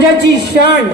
रांझ्याची शान.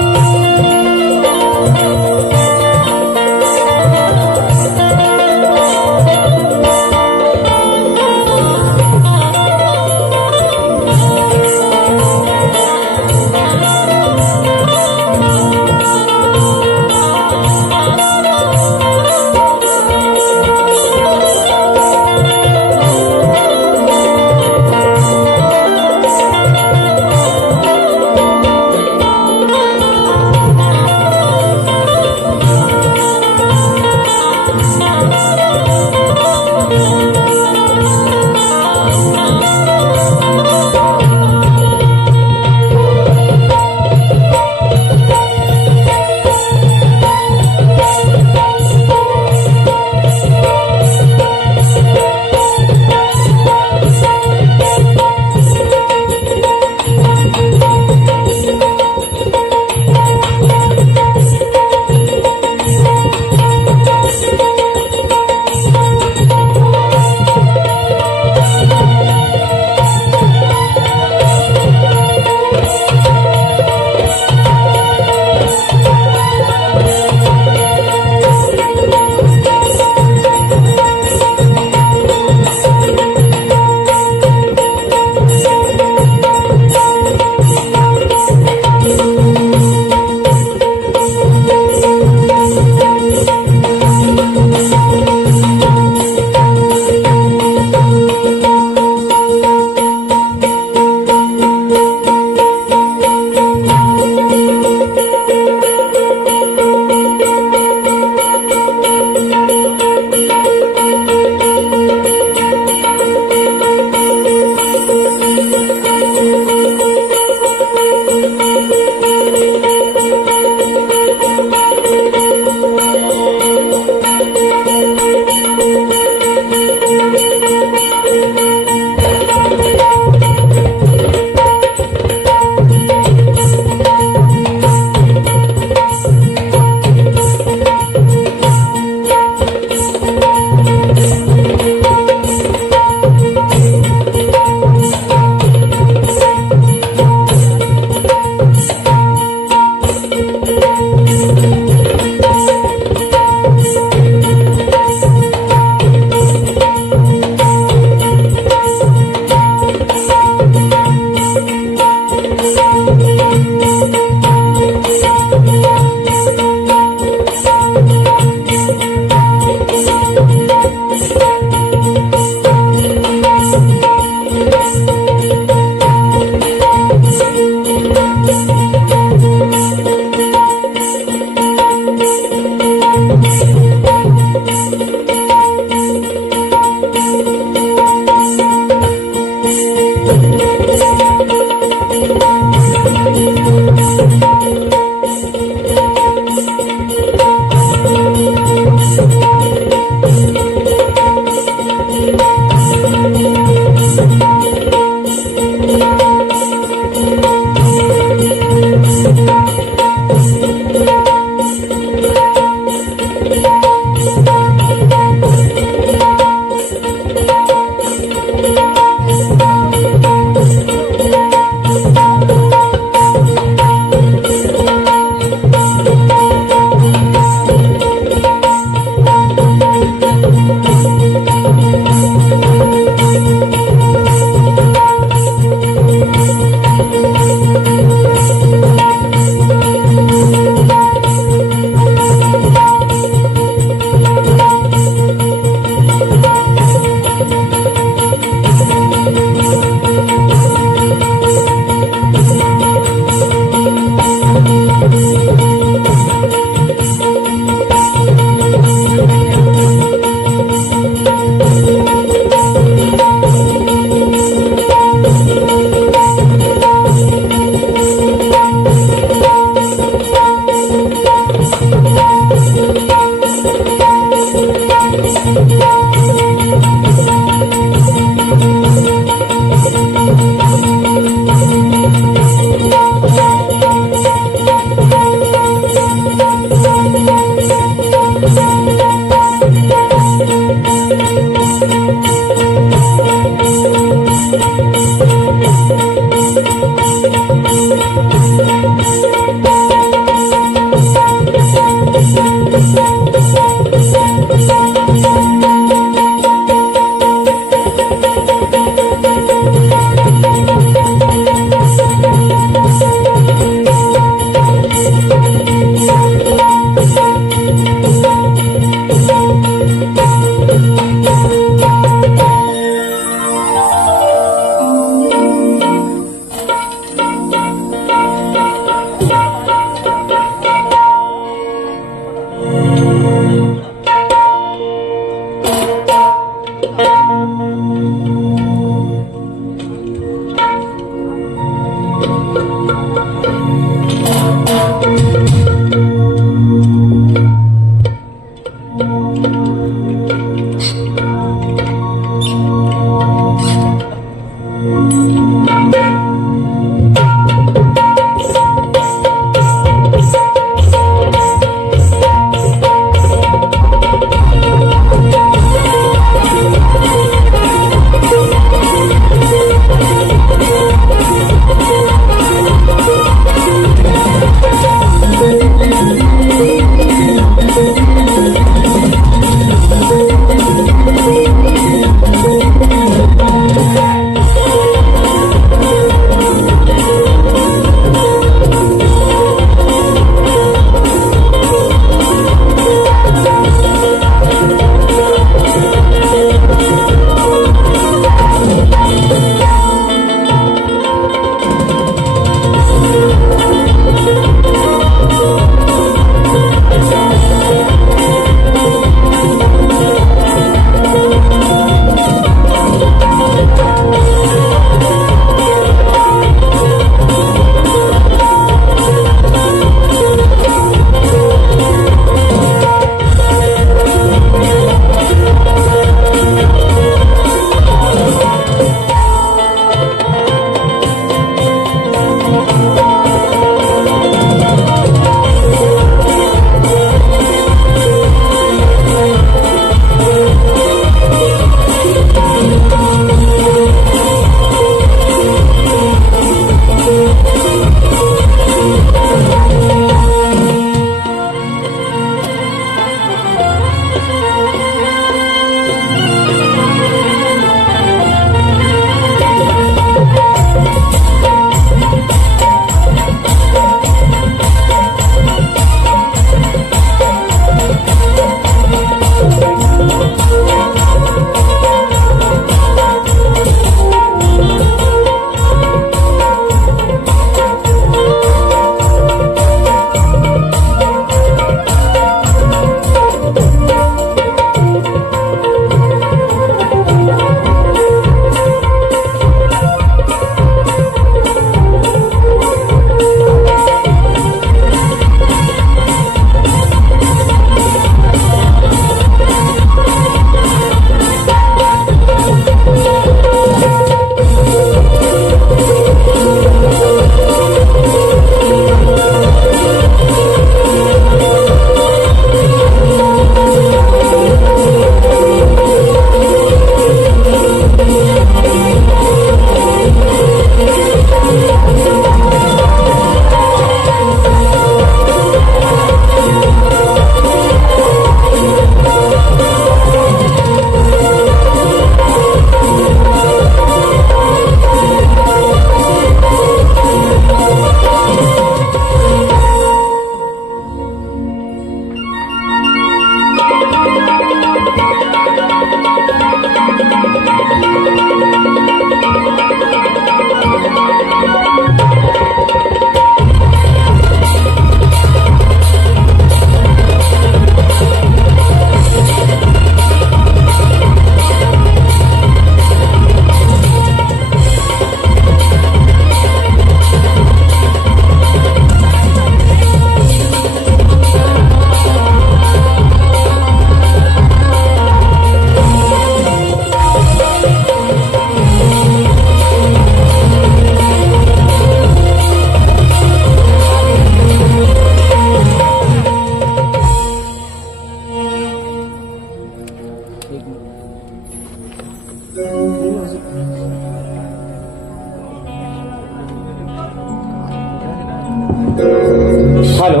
Hello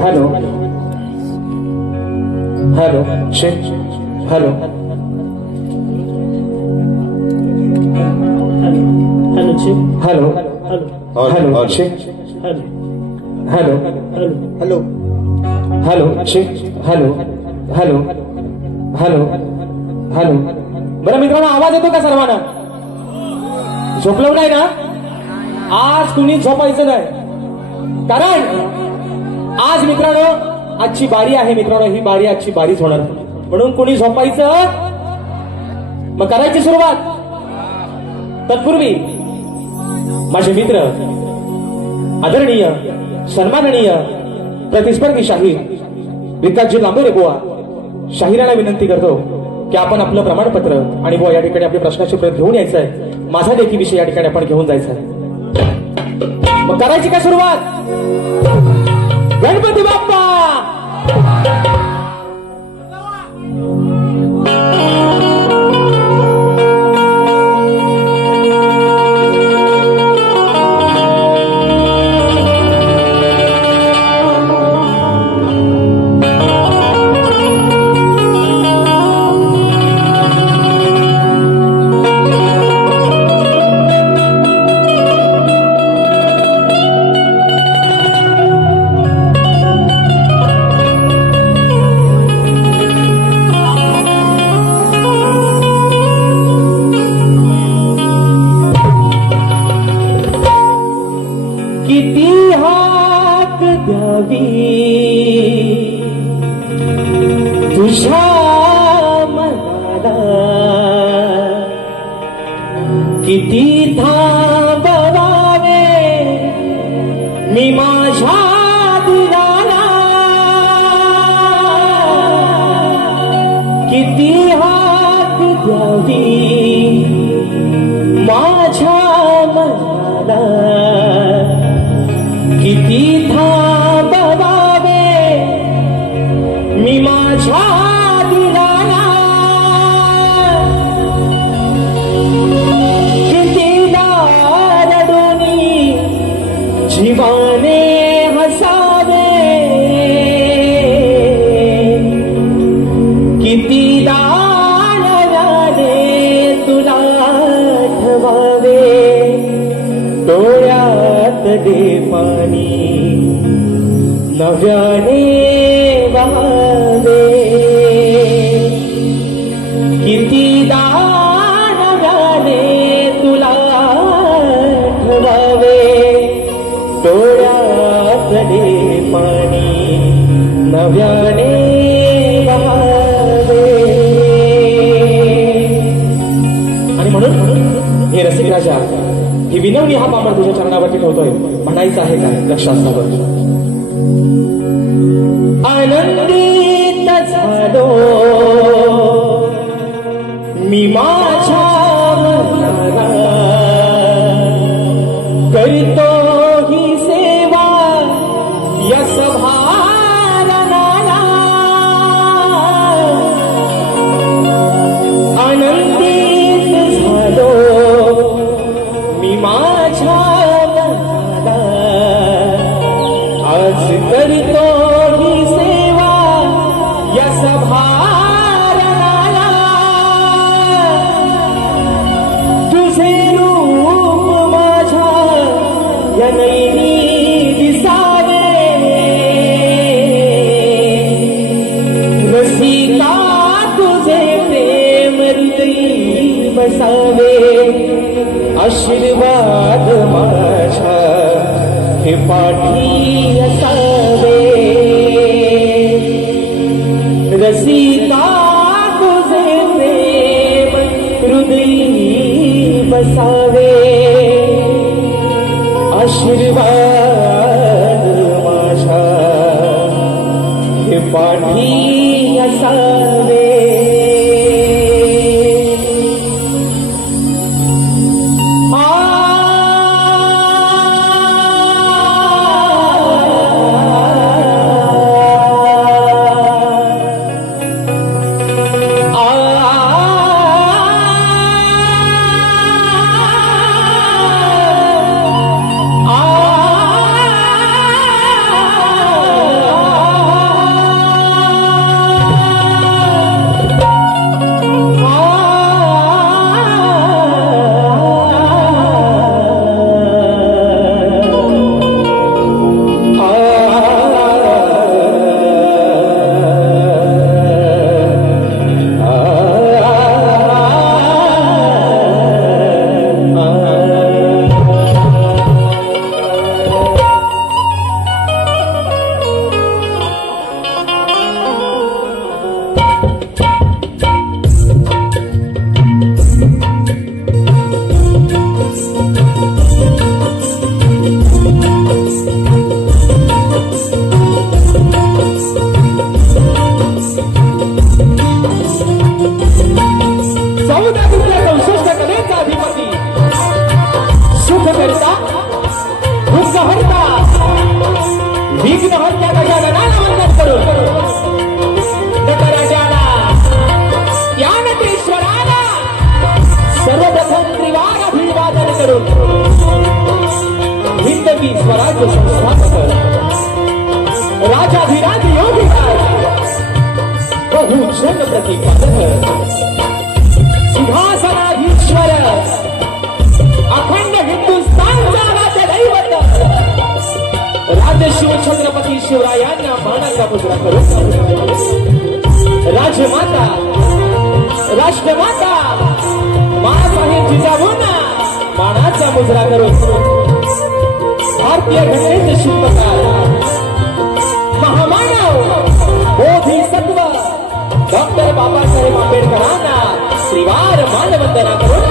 hello hello check hello hello check hello hello check hello hello hello check hello hello hello hello. बरं मित्रांनो, आवाज येतो का सर्वांना? झोपलं नाही ना? आज कुणी झोपायचं नाही, कारण आज मित्रांनो आजची बारी आहे. मित्रांनो ही बारी आजची बारीच होणार, म्हणून कुणी झोपायचं. मग करायची सुरुवात. तत्पूर्वी माझे मित्र, आदरणीय सन्माननीय प्रतिस्पर्धी शाहीर विकासजी लांबोरे बुवा, शाहिराला विनंती करतो की आपण आपलं प्रमाणपत्र आणि बुवा या ठिकाणी आपली प्रश्नाची प्रत घेऊन यायचं आहे. माझा देखील विषय या ठिकाणी आपण घेऊन जायचा आहे. मग करायची का सुरुवात? गणपती बाप्पा. किती थांबवावे मी माझ्या दिलाला, किती हात द्यावी माझ्या मनाला, किती थांबवावे मी माझ्या दिलाला, जीवाने हसावे, किती दानवाने तुला ठवावे, डोळ्यात दे पाणी नव्याने वावे, किती दानवाने तुला ठवावे, डोळ्यात दे पाणी नव्याने वाहावे. आणि म्हणून हे रसिक राजा, ही विनवणी हा पामर तुझ्या चरणावरती ठेवतोय. म्हणायचं आहे काय? लक्षात सावध. आनंदित झालो मी माझ्या मनाला, करतो ही सेवा या सभारणाला, आनंदित झालो मी माझ्या मनाला, आज करतो ही सेवा या सभारणाला, तुझे रूप माझ्या या नैनी दिसावे, रसिका तुझे प्रेम हृदयी बसावे, आशीर्वाद माझ्या हे पाठी असावे, रसिका तुझे प्रेम हृदयी बसावे, आशीर्वाद माझ्या हे पाठी असावे. भूषण प्रतिपादक सिंहासनाधीश्वर अखंड हिंदुस्थानचा राजा दैवत राजशिव छत्रपती शिवरायांना मानाचा मुजरा करून राजमाता राष्ट्रमाता मासाहेब जिजाऊंना मानाचा मुजरा करून भारतीय घटनेचे शिल्पकार महामानव बोधिसत्व डॉक्टर बाबासाहेब आंबेडकरांना श्रीवार मानवंदना करून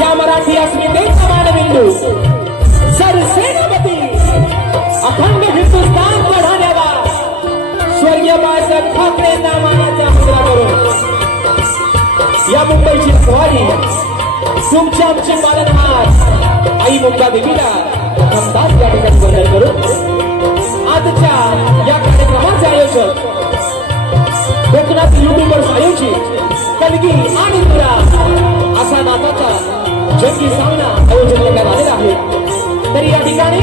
या मराठी अस्मितेचा मानबिंदू सरसेनापती अखंड हिंदुस्थान लढवणाऱ्या स्वर्गीय बाळासाहेब ठाकरेंना मानाचा मुजरा करून या मुंबईची स्वारी तुमच्या आमचे पालनहार आई मुक्ता देवीला हमदास या ठिकाणी वंदन करून आजच्या या कार्यक्रमाचे आयोजक कोकणातील युट्यूबर्स आयोजित कलगी आणि तुरा असा नाताचा जंगी सामना आयोजन करण्यात आलेला आहे। तरी या ठिकाणी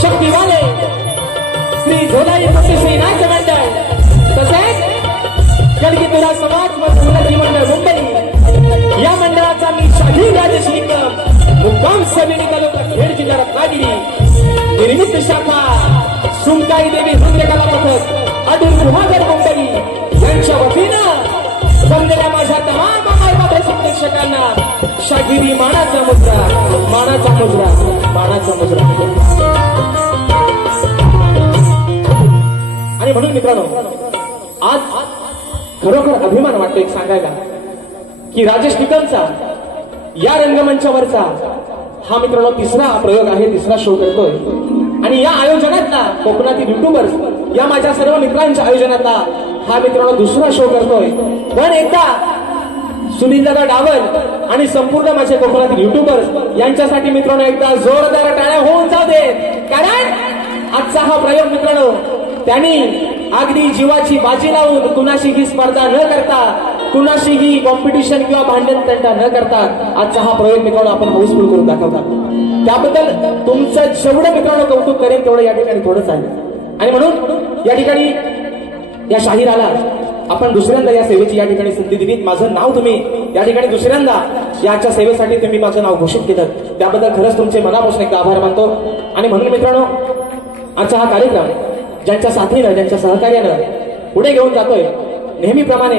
शक्तिवाले श्री झोलाई श्री नाट्य मंडळ तसेच कलगी तुरा समाज मजूर मंडळ मुंबई या मंडळाचा मी शाहीर राजेश निकम मुक्काम समिती तालुका खेड जिल्हा रत्नागिरी निर्मित शाखा सुमताई देवी नृत्य कला पथक अडूर गुहागर मुंबई यांच्या वतीनं जमलेल्या माझ्या तमाम मायबाप प्रेक्षकांना शाहिरी मानाचा मुजरा मानाचा मुजरा मानाचा मुजरा। आणि म्हणून मित्रांनो आज खरोखर अभिमान वाटतो एक सांगायला की राजेश निकमचा या रंगमंचावरचा हा मित्रांनो तिसरा प्रयोग आहे, तिसरा शो करतोय आणि या आयोजनातला कोकणातील युट्यूबर्स या माझ्या सर्व मित्रांच्या आयोजनातला हा मित्रांनो दुसरा शो करतोय। पण एकदा सुनीलदादा डावल आणि संपूर्ण माझे कोकणातील युट्यूबर्स यांच्यासाठी मित्रांनो एकदा जोरदार टाळ्या होऊन जाऊ दे, कारण आजचा हा प्रयोग मित्रांनो त्यांनी अगदी जीवाची बाजी लावून कुणाशीही स्पर्धा न करता कुणाशीही कॉम्पिटिशन किंवा भांडण तंटा न करता आजचा हा प्रयोग मित्रांनो आपण हाऊसफुल करून दाखवतात। त्याबद्दल तुमचं जेवढं मित्रांनो कौतुक करेन तेवढं या ठिकाणी थोडंच आहे। आणि म्हणून या ठिकाणी या शाहिराला आपण दुसऱ्यांदा या सेवेची या ठिकाणी संधी दिली। माझं नाव तुम्ही या ठिकाणी दुसऱ्यांदा याच्या सेवेसाठी तुम्ही माझं नाव घोषित केलं त्याबद्दल खरंच तुमचे मनापासून एकदा आभार मानतो। आणि म्हणून मित्रांनो आजचा हा कार्यक्रम ज्यांच्या साथीनं ज्यांच्या सहकार्यानं पुढे घेऊन जातोय नेहमीप्रमाणे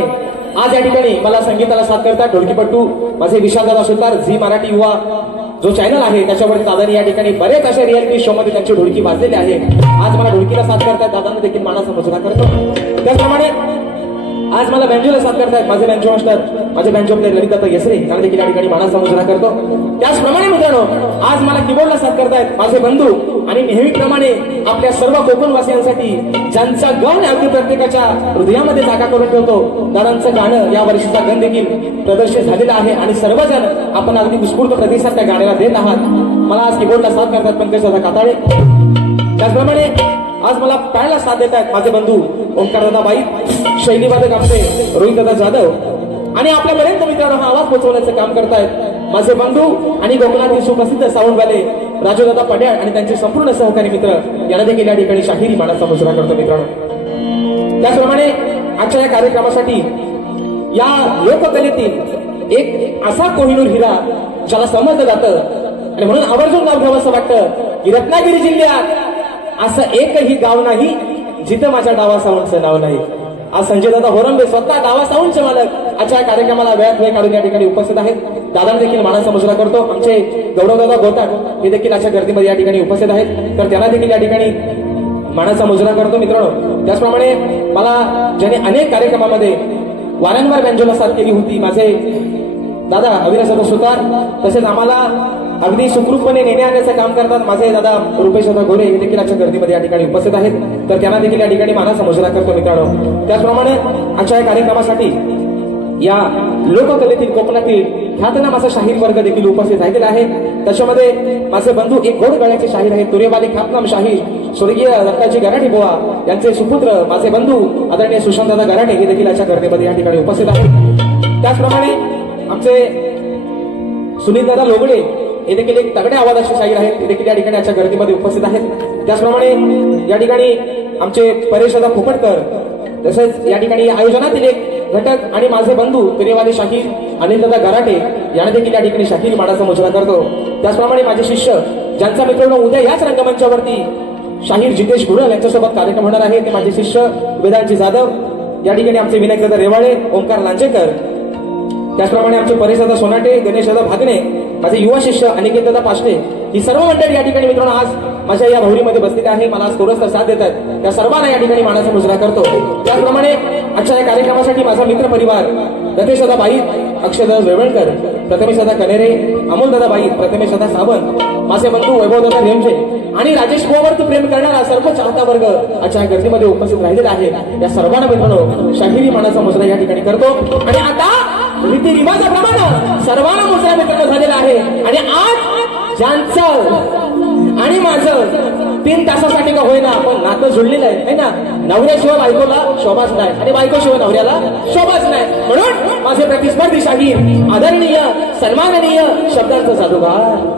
आज या ठिकाणी मला संगीताला साथ करतात ढोलकीपट्टू माझे विशालदादा सुतार झी मराठी युवा जो चॅनल आहे त्याच्यावर दादानी या ठिकाणी बरेच अशा रिअलिटी शो मध्ये त्यांची ढोलकी वाजलेली आहे। आज मला ढोलकीला साथ करतात दादांना देखील मानाचा मुजरा करतो। त्याचप्रमाणे आज मला बँजोला साथ करतायत माझे बँजो मास्टर माझे बँजो प्लेअर ललिता येसरे त्यांना देखील या ठिकाणी मानाचा मुजरा करतो। त्याचप्रमाणे मित्रांनो आज मला कीबोर्डला साथ करतायत माझे बंधू आणि नेहमीप्रमाणे आपल्या सर्व कोकणवासियांसाठी ज्यांचा गण अगदी प्रत्येकाच्या हृदयामध्ये जागा करून ठेवतो दादांचं गाणं या वर्षीचा गण देखील प्रदर्शित झालेला आहे आणि सर्वजण आपण अगदी उत्स्फूर्त प्रतिसाद त्या गाण्याला देत आहात। मला आज कीबोर्डला साथ करतात पंकजदादा काताळे, त्याचप्रमाणे आज मला पॅडला साथ देत आहेत माझे बंधू ओंकारदादा बाई शैलीवादक आमचे रोहितदादा जाधव आणि आपल्यापर्यंत मित्रांनो हा आवाज पोहोचवण्याचं काम करतायत माझे बंधू आणि कोकणातील सुप्रसिद्ध साऊंडवाले राजूदादा पड्याळ आणि त्यांचे संपूर्ण सहकारी मित्र यांना देखील या ठिकाणी शाहिरी मानाचा मुजरा करतो मित्रांनो। त्याचप्रमाणे आजच्या या कार्यक्रमासाठी या लोककलेतील एक असा कोहिनूर हिरा ज्याला समजलं जातं आणि म्हणून आवर्जून नाव घ्यावं असं वाटतं की रत्नागिरी जिल्ह्यात असं एकही गाव नाही जिथं माझ्या डावा साऊंडचं नाव नाही। आज संजय दादा होरंबे स्वतः डावा साऊंडचे मालक आजच्या कार्यक्रमाला वेळात वेळ काढून या ठिकाणी उपस्थित आहेत। दादांना देखील मानाचा मुजरा करतो। आमचे गौरवदादा गोताक हे देखील आजच्या गर्दीमध्ये या ठिकाणी उपस्थित आहेत तर त्यांना देखील या ठिकाणी मानाचा मुजरा करतो मित्रांनो। त्याचप्रमाणे मला ज्याने अनेक कार्यक्रमामध्ये वारंवार बँजोला साथ केली होती माझे दादा अविनाशदादा सुतार तसेच आम्हाला अगदी सुखरूपपणे नेणे आणण्याचं काम करतात माझे दादा रुपेशदादा गोरे हे देखील आजच्या गर्दीमध्ये या ठिकाणी उपस्थित आहेत तर त्यांना देखील या ठिकाणी मानाचा मुजरा करतो मित्रांनो। त्याचप्रमाणे आजच्या या कार्यक्रमासाठी या लोककलेतील कोकणातील ख्यातनाम असा शाहीर वर्ग देखील उपस्थित झालेला आहे। त्याच्यामध्ये माझे बंधू एक गोड गळ्याचे शाहीर आहेत तुरेवाली ख्यातनाम शाहीर स्वर्गीय दत्ताजी गराटे बुवा यांचे सुपुत्र माझे बंधू आदरणीय सुशांतदादा गराटे हे देखील आजच्या गर्दीमध्ये या ठिकाणी उपस्थित आहेत। त्याचप्रमाणे आमचे सुनीलदादा लोगडे हे देखील एक तगड्या आवाजाचे शाहीर आहेत ते देखील या ठिकाणी आजच्या गर्दीमध्ये उपस्थित आहेत। त्याचप्रमाणे या ठिकाणी आमचे परेशदादा फुकटकर तसेच या ठिकाणी आयोजनातील एक घटक आणि माझे बंधू प्रियवादी शाहीर अनिलदादा गराटे यांना देखील या ठिकाणी शाहीर मानाचा मुजरा करतो. त्याचप्रमाणे माझे शिष्य ज्यांचा मित्रांनो उद्या याच रंगमंचावरती शाहीर जितेश गुरल यांच्यासोबत कार्यक्रम होणार आहे ते माझे शिष्य वेदांची जाधव, या ठिकाणी आमचे विनायकदादा रेवाळे, ओंकार लांजेकर, त्याचप्रमाणे आमचे परेशदादा सोनाटे, गणेशदादा भागणे, माझे युवा शिष्य अनिकेतदादा पाष्टे, ही सर्व मंडळी या ठिकाणी मित्रांनो आज माझ्या या भौरीमध्ये बसलेले आहे. मला आज थोडंसं साथ देतात, त्या सर्वांना या ठिकाणी मानाचा मुजरा करतो. त्याचप्रमाणे आजच्या या कार्यक्रमासाठी माझा मित्र परिवार रतेशदादा बाई, अक्षयदादा वेवळकर, प्रथमेशदादा कनेरे, अमोलदादा बाई, प्रथमेशदादा सावंत, माझे बंधू वैभवदादा रेमजे आणि राजेश भाऊवर प्रेम करणारा सर्व चाहता वर्ग आजच्या गर्दीमध्ये उपस्थित राहिलेला आहे. या सर्वांना मित्रांनो शाहिरी मानाचा मुजरा या ठिकाणी करतो. आणि आता रीतिरिवाजाप्रमाणे सर्वांना मुजरा मित्रांनो झालेला आहे. आणि आज ज्यांचं आणि माझं 3 तासासाठी का होईना पण नातं जुळलेलं आहे ना. नवऱ्याशिवाय बायकोला शोभाच नाही आणि बायकोशिवाय नवऱ्याला शोभाच नाही. म्हणून माझे प्रतिस्पर्धी शाहीर आदरणीय सन्माननीय शब्दांचा जादूगार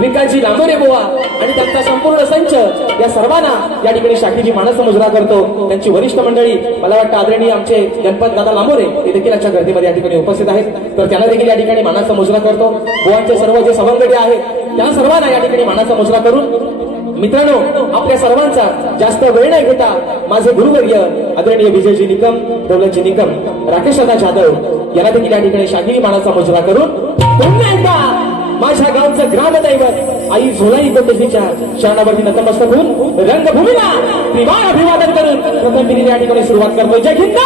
विकासजी लांबोरे बुवा आणि त्यांचा संपूर्ण संच या सर्वांना या ठिकाणी शाहीरी मानाचा मुजरा करतो. त्यांची वरिष्ठ मंडळी मला वाटतं आदरणीय आमचे गणपत दादा लांबोरे हे देखील आजच्या गर्दीमध्ये या ठिकाणी उपस्थित आहेत, तर त्यांना देखील या ठिकाणी मानाचा मुजरा करतो. बुवांचे सर्व जे सवंगडी आहेत त्या सर्वांना या ठिकाणी मानाचा मुजरा करून मित्रांनो आपल्या सर्वांचा जास्त वेळ नाही घेता माझे गुरुवर्य आदरणीय विजयजी निकम, दौलतजी निकम, राकेशदादा जाधव यांना देखील या ठिकाणी शाहीरी मानाचा मुजरा करून पुन्हा एकदा माझ्या गावचं ग्रामदैवत आई झोलाई कोटेशीच्या शरणावरती नतमस्तक होऊन रंगभूमीला त्रिवार अभिवादन करून प्रथम दिनी या ठिकाणी सुरुवात करतोय. जय हिंद,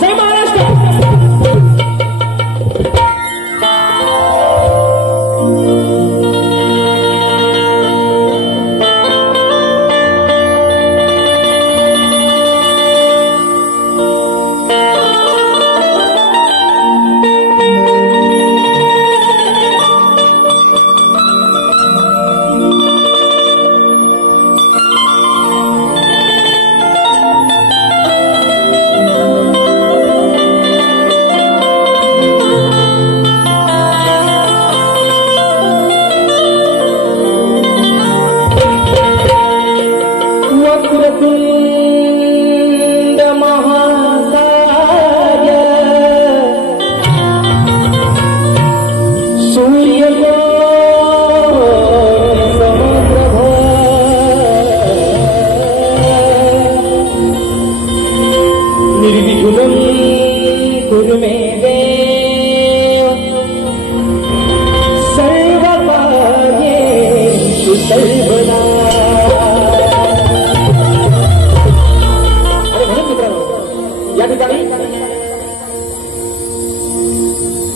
जय महाराष्ट्र.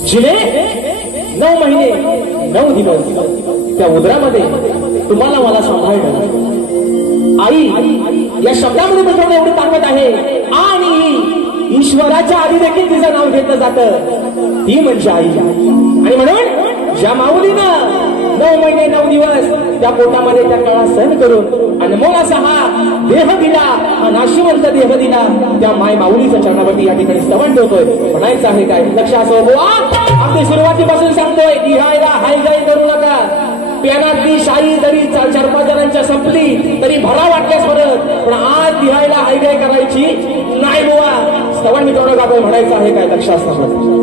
जिने 9 महिने 9 दिवस त्या उदरामध्ये तुम्हाला मला सांभाळलं. आई या शब्दामध्ये मित्रांनो एवढी ताकद आहे आणि ईश्वराच्या आधी देखील तिचं नाव घेतलं जातं, ती म्हणजे आई. आणि म्हणून ज्या माऊलीनं 9 महिने 9 दिवस त्या पोटामध्ये त्या काळा सहन करून अनमोल असा हा देह दिला, हा नाशिवंत देह दिला, त्या माय माऊलीच्या चरणावरती या ठिकाणी स्तवन ठेवतोय. म्हणायचं आहे काय लक्ष असो बुवा, अगदी सुरुवातीपासून सांगतोय लिहायला हायगाई करू नका. प्यानातली शाई जरी 4-5 जणांच्या संपली तरी भरा वाटल्यास परत, पण आज लिहायला हायगाई करायची नाही बुवा. स्तवन मित्रांनो गातो म्हणायचं आहे काय लक्ष असतं.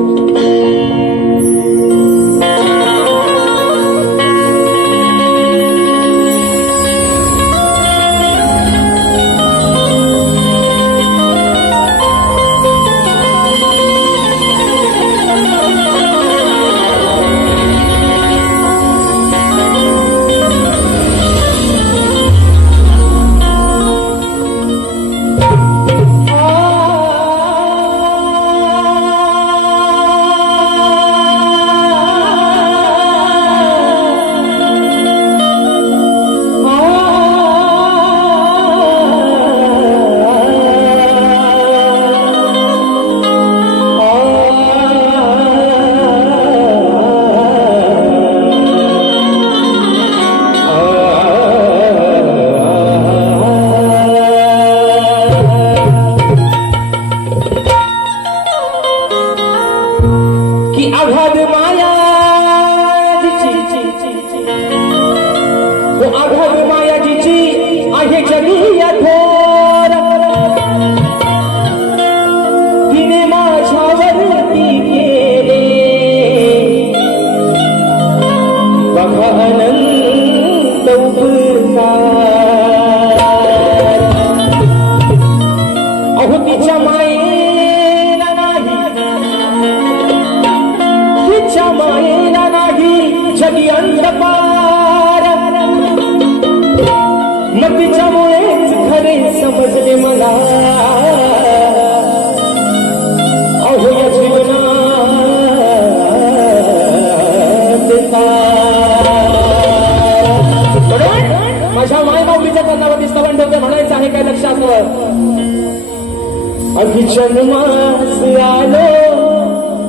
मास आलो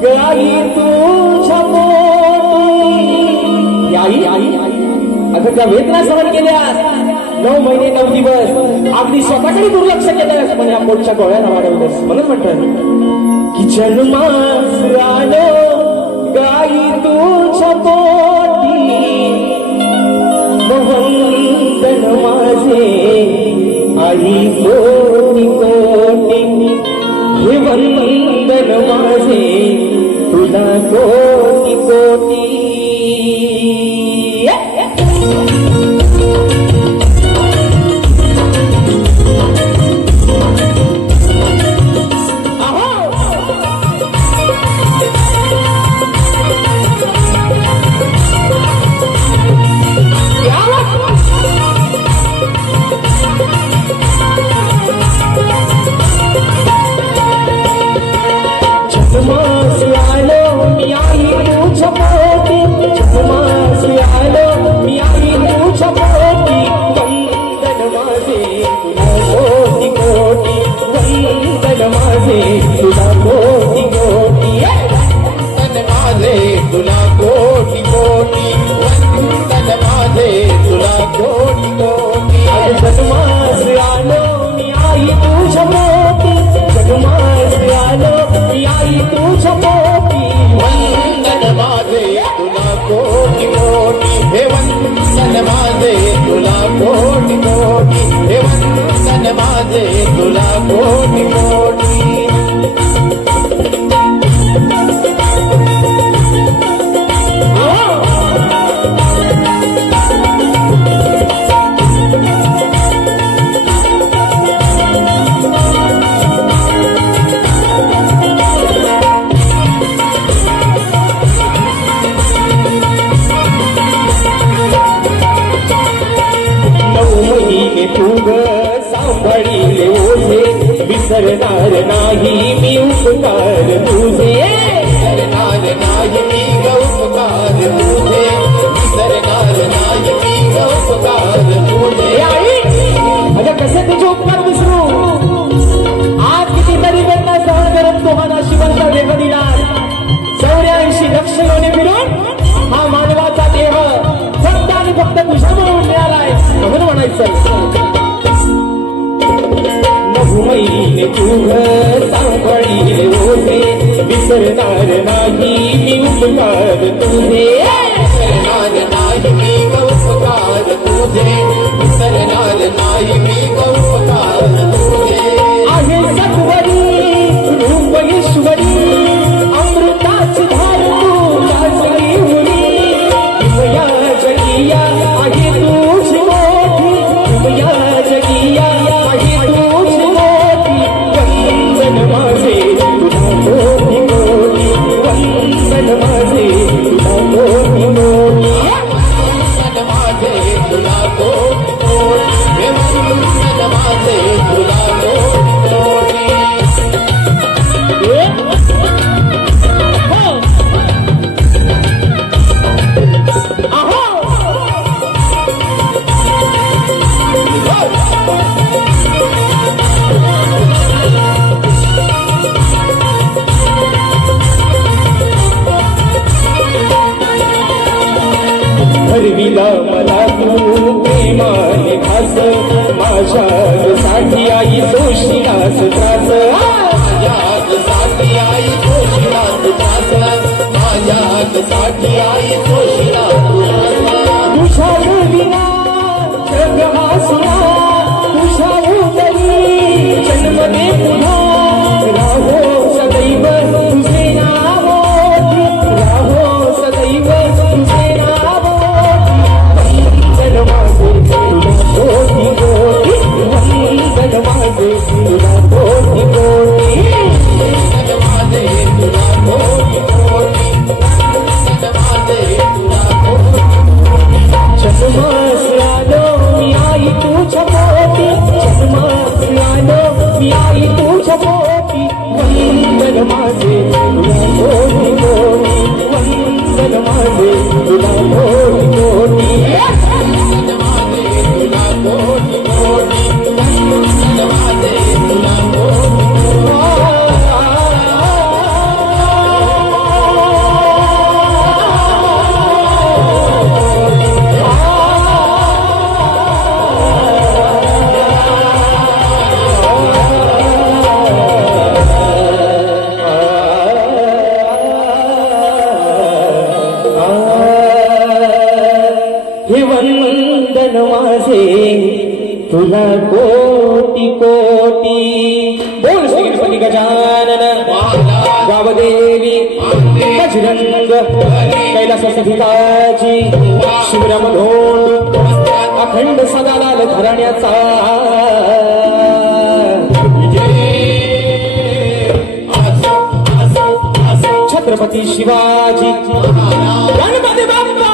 गाई तुझ्या पोटी. आई अगं त्या वेदना सहन केल्या 9 महिने 9 दिवस अगदी स्वतःकडे दुर्लक्ष केलं पण या पोटच्या गोळ्याला वाढवलंस म्हणून म्हणतात की जन्मास आलो गाई तुझ्या पोटी वंदन माझे आई कोटी कोटी हे वंदन माझे तुला कोटी कोटी. विसरणार नाही मी उपकार तुझे. विसरणार नाही मी उपकार तुझे. विसरणार नाही मी उपकार तुझे. आई अगं कसे तुझे उपकार विसरू. आज कितीतरी वेदना सहन करत तुम्हाला शिवांचा देह दिला. 84 लक्ष योनी फिरून हा मानवाचा देह फक्त आणि फक्त तुझ्यामुळे मिळालाय म्हणून म्हणायचं महिने तुझं सांभाळीले ओझे विसरणार नाही मी उपकार तुझे. विसरणार नाही मी उपकार तुझे. विसरणार नाही मी उपकार तुझे. आहे सत्वरी रूप ईश्वरी अमृताची धार तू लाजली मुली. या जगिया आहे तुझी मोठी. या जगिया आहे तुझी मोठी. वंदन माझे तुला कोटी कोटी. वंदन माझे तुला कोटी कोटी. वंदन माझे तुला कोटी कोटी. वंदन माझे तुला कोटी कोटी. हरविला मला तू प्रेमाने घास. माझ्यासाठी आई सोशिलास त्रास. माझ्यासाठी आई सोशिलास त्रास. माझ्यासाठी आई सोशिलास त्रास. तुझ्या विना जग हासुना. तुझ्या उदरी जन्म दे पुन्हा. राहो सदैव तुझे नाव. राहो सदैव तुझे नाव. वंदन माझे तुला कोटी कोटी. वंदन माझे तुला कोटी कोटी. वंदन माझे तुला कोटी कोटी. वंदन माझे तुला कोटी कोटी. जन्मास आलो मी आई तुझ्या पोटी. जन्मास आलो मी आई तुझ्या पोटी. वंदन माझे तुला कोटी कोटी. वंदन माझे तुला कोटी कोटी. वंदन माझे तुला कोटी कोटी. वंदन माझे तुला कोटी कोटी. गजानन गावदेवी बजरंग कैलासाची शिवरामधोंड अखंड सदालाल घराण्याचा छत्रपती शिवाजी गणपती बाप्पा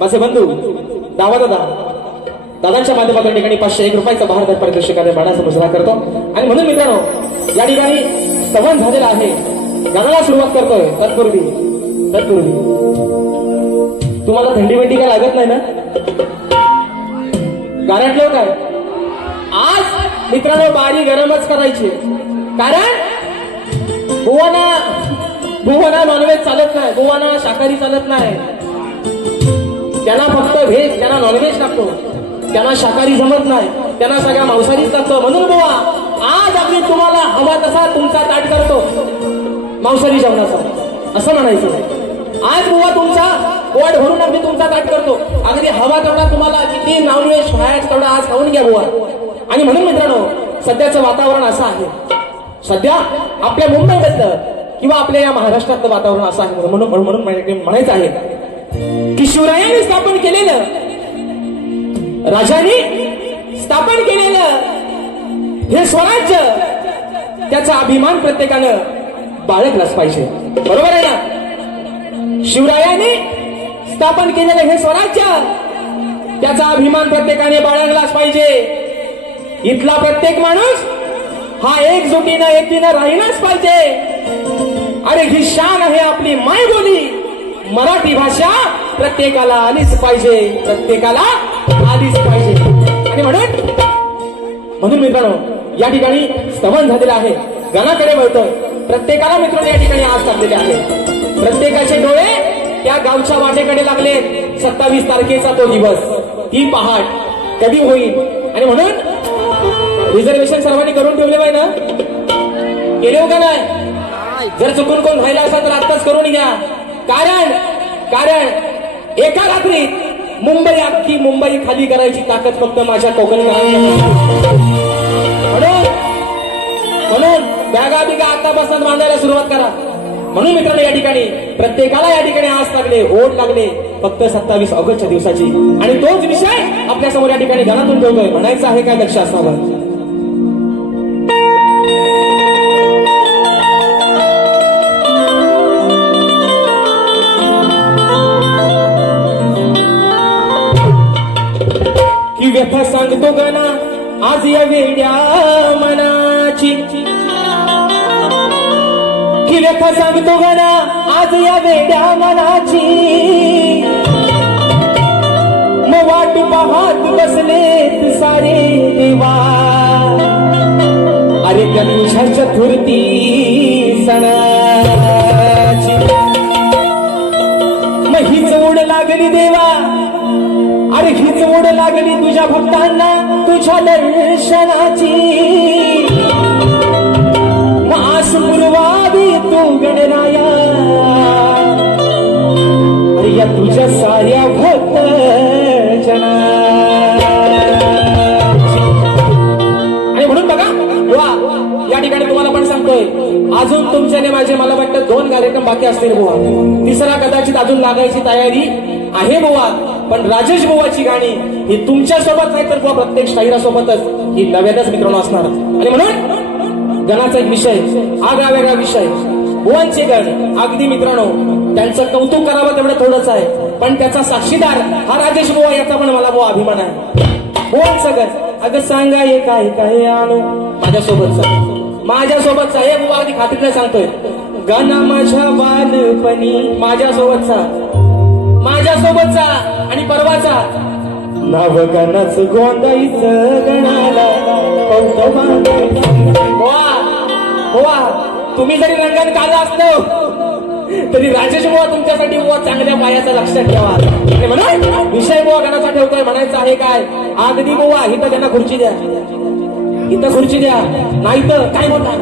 माझे बंधू दादांच्या माध्यमातून ठिकाणी 501 रुपयाचा भारत पारितोषिकाने मानाचा मुजरा करतो आणि म्हणून मित्रांनो या ठिकाणी स्तवन झालेला आहे. गाण्याला सुरुवात करतोय. तत्पूर्वी तुम्हाला थंडी वेंडी काय लागत नाही ना गाण्यातलं काय आज मित्रांनो बारी गरमच करायची कारण बुवाना नॉनव्हेज चालत नाही बुवाना शाकाहारी चालत नाही त्यांना फक्त व्हेज त्यांना नॉनव्हेज लागतो त्यांना शाकाहारी जमत नाही त्यांना सगळ्या मांसाहारीच लागतं म्हणून बुवा आज अगदी तुम्हाला हवा तसा तुमचा ताट करतो मांसाहारी जेवणाचा असं म्हणायचं आज बुवा तुमचा पोट भरून अगदी तुमचा ताट करतो अगदी हवा तेवढा तुम्हाला किती नॉनव्हेज खायचं तेवढा आज खाऊन घ्या बुवा. आणि म्हणून मित्रांनो सध्याचं वातावरण असं आहे सध्या आपल्या मुंबईबद्दल किंवा आपल्या या महाराष्ट्रातलं वातावरण असं आहे म्हणून म्हणायचं आहे की शिवरायांनी स्थापन केलेलं राजांनी स्थापन केलेलं हे स्वराज्य त्याचा अभिमान प्रत्येकानं बाळगलाच पाहिजे. बरोबर आहे ना. शिवरायांनी स्थापन केलेलं हे स्वराज्य त्याचा अभिमान प्रत्येकाने बाळगलाच पाहिजे. इथला प्रत्येक माणूस हा एकजुटीनं एकटीनं राहिलाच पाहिजे. अरे ही शान आहे आपली मायबोली मराठी भाषा प्रत्येकाला आलीच पाहिजे प्रत्येकाला आलीच पाहिजे. आणि म्हणून मित्रांनो या ठिकाणी स्तवन झालेलं आहे गाण्याकडे वळतोय. प्रत्येकाला मित्रांनो या ठिकाणी आज लागलेले आहे. प्रत्येकाचे डोळे त्या गावच्या वाटेकडे लागले. 27 तारखेचा तो दिवस ती पहाट कधी होईल आणि म्हणून रिझर्वेशन सर्वांनी करून ठेवले पाहिजे ना केले हो का नाही. जर चुकून कोण राहिला असेल तर आत्ताच करून घ्या. कारण एका रात्रीत अख्खी मुंबई खाली करायची ताकद फक्त माझ्या कोकणकरांना. म्हणून बॅगा बिगा आतापासून बांधायला सुरुवात करा. म्हणून मित्रांनो या ठिकाणी प्रत्येकाला या ठिकाणी आस लागले ओढ लागले फक्त 27 ऑगस्टच्या दिवसाची. आणि तोच विषय आपल्यासमोर या ठिकाणी गाण्यातून ठेवतोय. म्हणायचं आहे काय लक्ष असावं. की व्यथा सांगतो गाना आज या वेड्या मनाची. की व्यथा सांगतो गाना आज या वेड्या मनाची. मग वाट पाहत बसलेत सारे देवा. अरे त्या तुझ्या चतुर्थी सणाची. मग हीच ओढ लागली देवा. अरे हीच ओढ लागली तुझ्या भक्तांना तुझ्या दर्शनाची. गणराया अरे या तुझ्या साऱ्या भक्त जना आणि म्हणून बघा बुवा या ठिकाणी तुम्हाला पण सांगतोय अजून तुमच्याने माझे मला वाटतं 2 कार्यक्रम बाकी असतील बुवा तिसरा कदाचित अजून लागायची तयारी आहे बुवा पण राजेश बुवाची गाणी ही तुमच्या सोबत नाही तर बुवा प्रत्येक शाहिरासोबतच ही नव्यानच मित्रांनो असणार आणि म्हणून गणाचा एक विषय आगळा वेगळा विषय बुवांचे गण अगदी मित्रांनो त्यांचं कौतुक करावं तेवढं थोडंच आहे पण त्याचा साक्षीदार हा राजेश बुवा याचा पण मला बुवा अभिमान आहे बुवांचं गण अगं सांगा हे काय काय आणू माझ्यासोबतचा हे बुवा अगदी खात्रीने सांगतोय गाणा माझ्या बालपणी माझ्यासोबतचा आणि परवाचा नाव गाणाच गोंदाईचं गणाला बुवा तुम्ही जरी रंगाने काला असतो तरी राजेश बुवा तुमच्यासाठी बुवा चांगल्या पायाचा लक्षात ठेवा म्हणून विषय बुवा गणाचा ठेवतोय म्हणायचं आहे काय अगदी बुवा इथं त्यांना खुर्ची द्या नाही तर काय बोलणार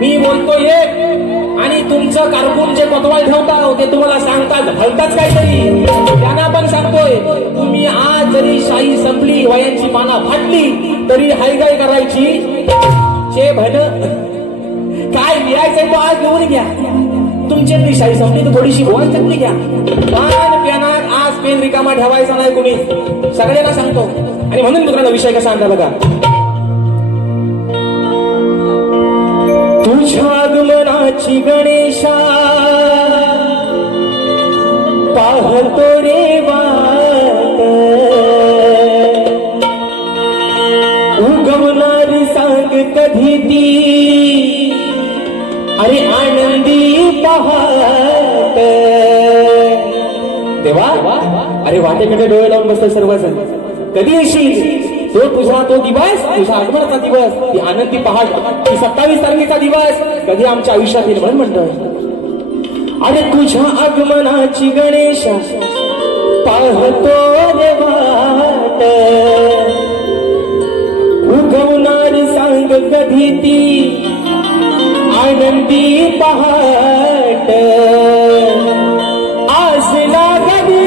मी बोलतो एक आणि तुमचं कारकून जे पतवाल ठेवता ते तुम्हाला सांगतात हलताच काहीतरी त्यांना पण सांगतोय तुम्ही आज जरी शाही संपली वयांची पाना फाटली तरी हायगाय करायची चे भन काय लिहायचंय तो आज लिहून घ्या तुमची शाही संपली तर थोडीशी गोवान चटणी घ्या पान प्यानात आज पेन रिकामा ठेवायचा नाही कोणी सगळ्यांना सांगतो आणि म्हणून मित्रांनो विषय कसा आणला बघा तुझ्या आगमनाची गणेशा पाहतो रे वाट उगवणार सांग कधी ती अरे आनंदी पहाट देवा अरे वाटेकडे डोळे लावून बसतो सर्वजण कधी येशील तो दिवस तुझ्या आगमनाचा दिवस ती आनंदी पहाट ती 27 तारखेचा दिवस कधी आमच्या आयुष्यात येईल म्हणून म्हणतोय अरे तुझ्या आगमनाची गणेशा पाहतो रे वाट उगवणार सांग कधी ती आनंदी पहाट आसला कधी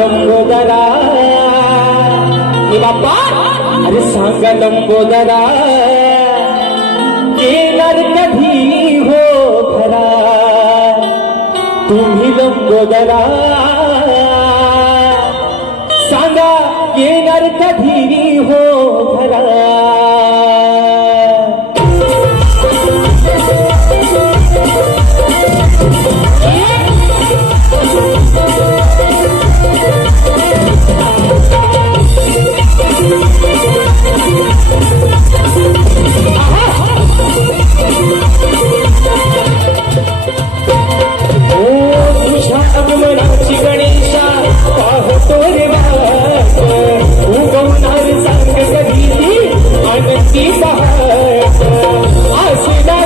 लंबोदरा हे बाप्पा अरे सांगा लंबोदरा येणार कधी हो खरा तुम्ही लंबोदरा सांगा येणार कधी हो खरा आगमनाची गणेशा पाहतो रे वाट उगवणार सांग कधी आनंदी पहाट आसला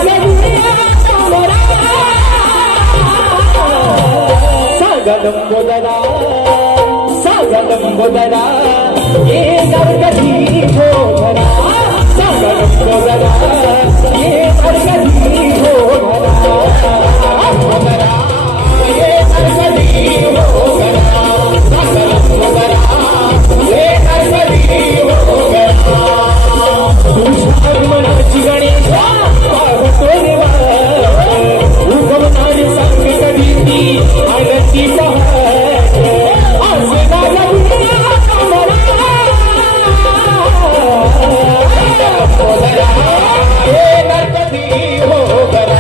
सांगा लंबोदरा येणार कधी हो घरा सांगा लंबोदरा येणार कधी हो घरा आगमनाची गणेशा पाहतो रे वाट उगवणार सांग कधी ती आनंदी पहाट आसला येणार कधी हो घरा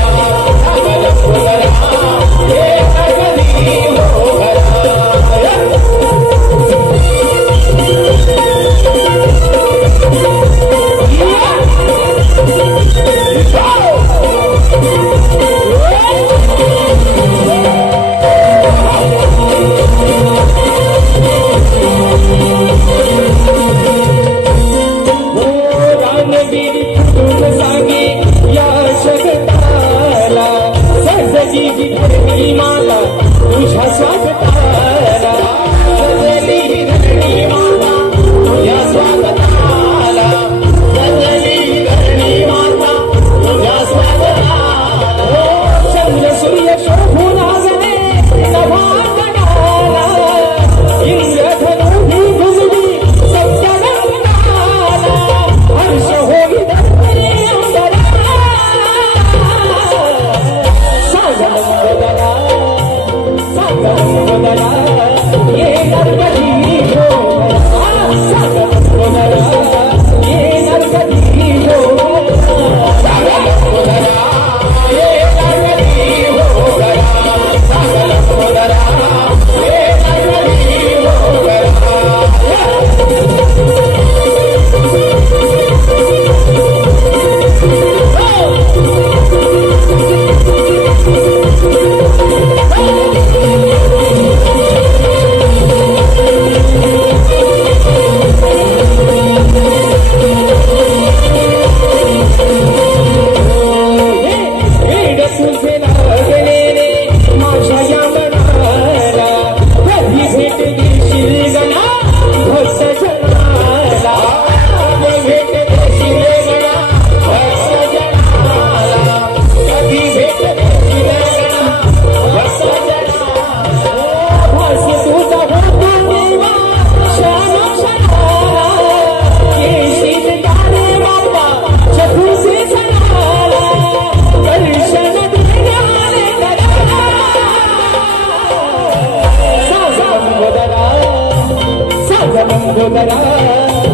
लंबोदरा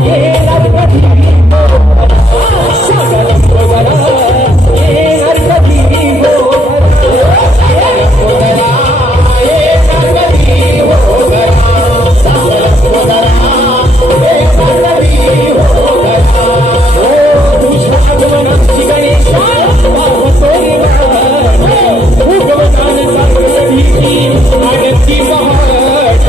येणार कधी सांगा लंबोदरा येणार कधी लंबोदरा येणार कधी सांगा लंबोदरा येणार कधी तुझ्या आगमनाची गणेशा पाहतोय भूगवतान सागरी आनंदी पहाट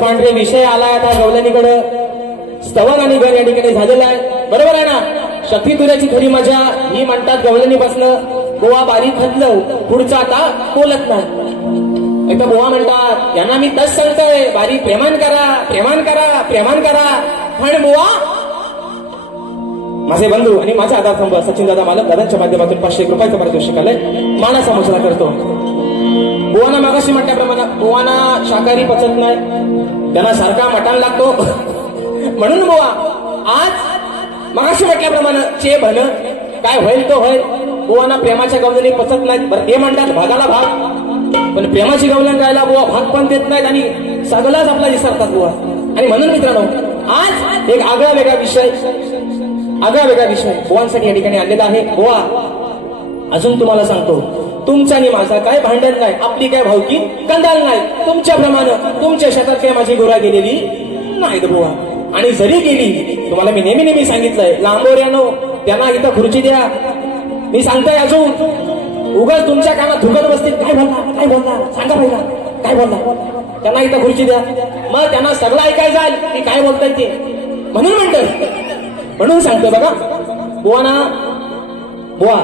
पांढरे विषय आलाय आता गवलनीकडे स्तवन आणि घर या ठिकाणी झालेलं आहे. बरोबर आहे ना. शक्ती तुऱ्याची खरी मजा ही म्हणतात गवलनीपासनं गोवा बारीक खतलं पुढचा आता बोलत नाही. एकदा गोवा म्हणतात यांना मी तस सांगतोय बारीक प्रेमान करा प्रेमान करा प्रेमान करा. पण गोवा माझे बंधू आणि माझा आधारस्तंभ सचिन दादा मालक दादांच्या माध्यमातून 500 रुपयाचं पारितोषिक आलंय. मानाचा मुजरा करतो. बुवाना मागाशी म्हटल्याप्रमाणे बुवाना शाकाहारी पचत नाही त्यांना सारखा मटण लागतो म्हणून बुवा आज मागाशी म्हटल्याप्रमाणे चे भन काय होईल तो होईल. बुवाना प्रेमाच्या गवलनी पचत नाहीत. बरं ते म्हणतात भागाला भाग पण प्रेमाची गवलन गायला बुवा भाग पण देत नाहीत आणि सगळाच आपला विसरतात बुवा. आणि म्हणून मित्रांनो आज एक आगळा वेगळा विषय बुवांसाठी या ठिकाणी आणलेला आहे. बुवा अजून तुम्हाला सांगतो तुमचा आणि माझा काय भांडण नाही आपली काय भावकी कंदाल नाही. तुमच्याप्रमाणे तुमच्या शेतात काय माझी गोरा गेलेली नाहीत बुवा. आणि जरी गेली तुम्हाला मी नेहमी सांगितलंय लांबोऱ्यानो त्यांना इथं खुर्ची द्या. मी सांगतोय अजून उगाच तुमच्या कानात धुकत बसतील काय बोलला सांगा पहिला काय बोलला. त्यांना इथं खुर्ची द्या मग त्यांना सगळं ऐकाय जाईल की काय बोलताय ते. म्हणून म्हणून सांगतोय बघा बुवा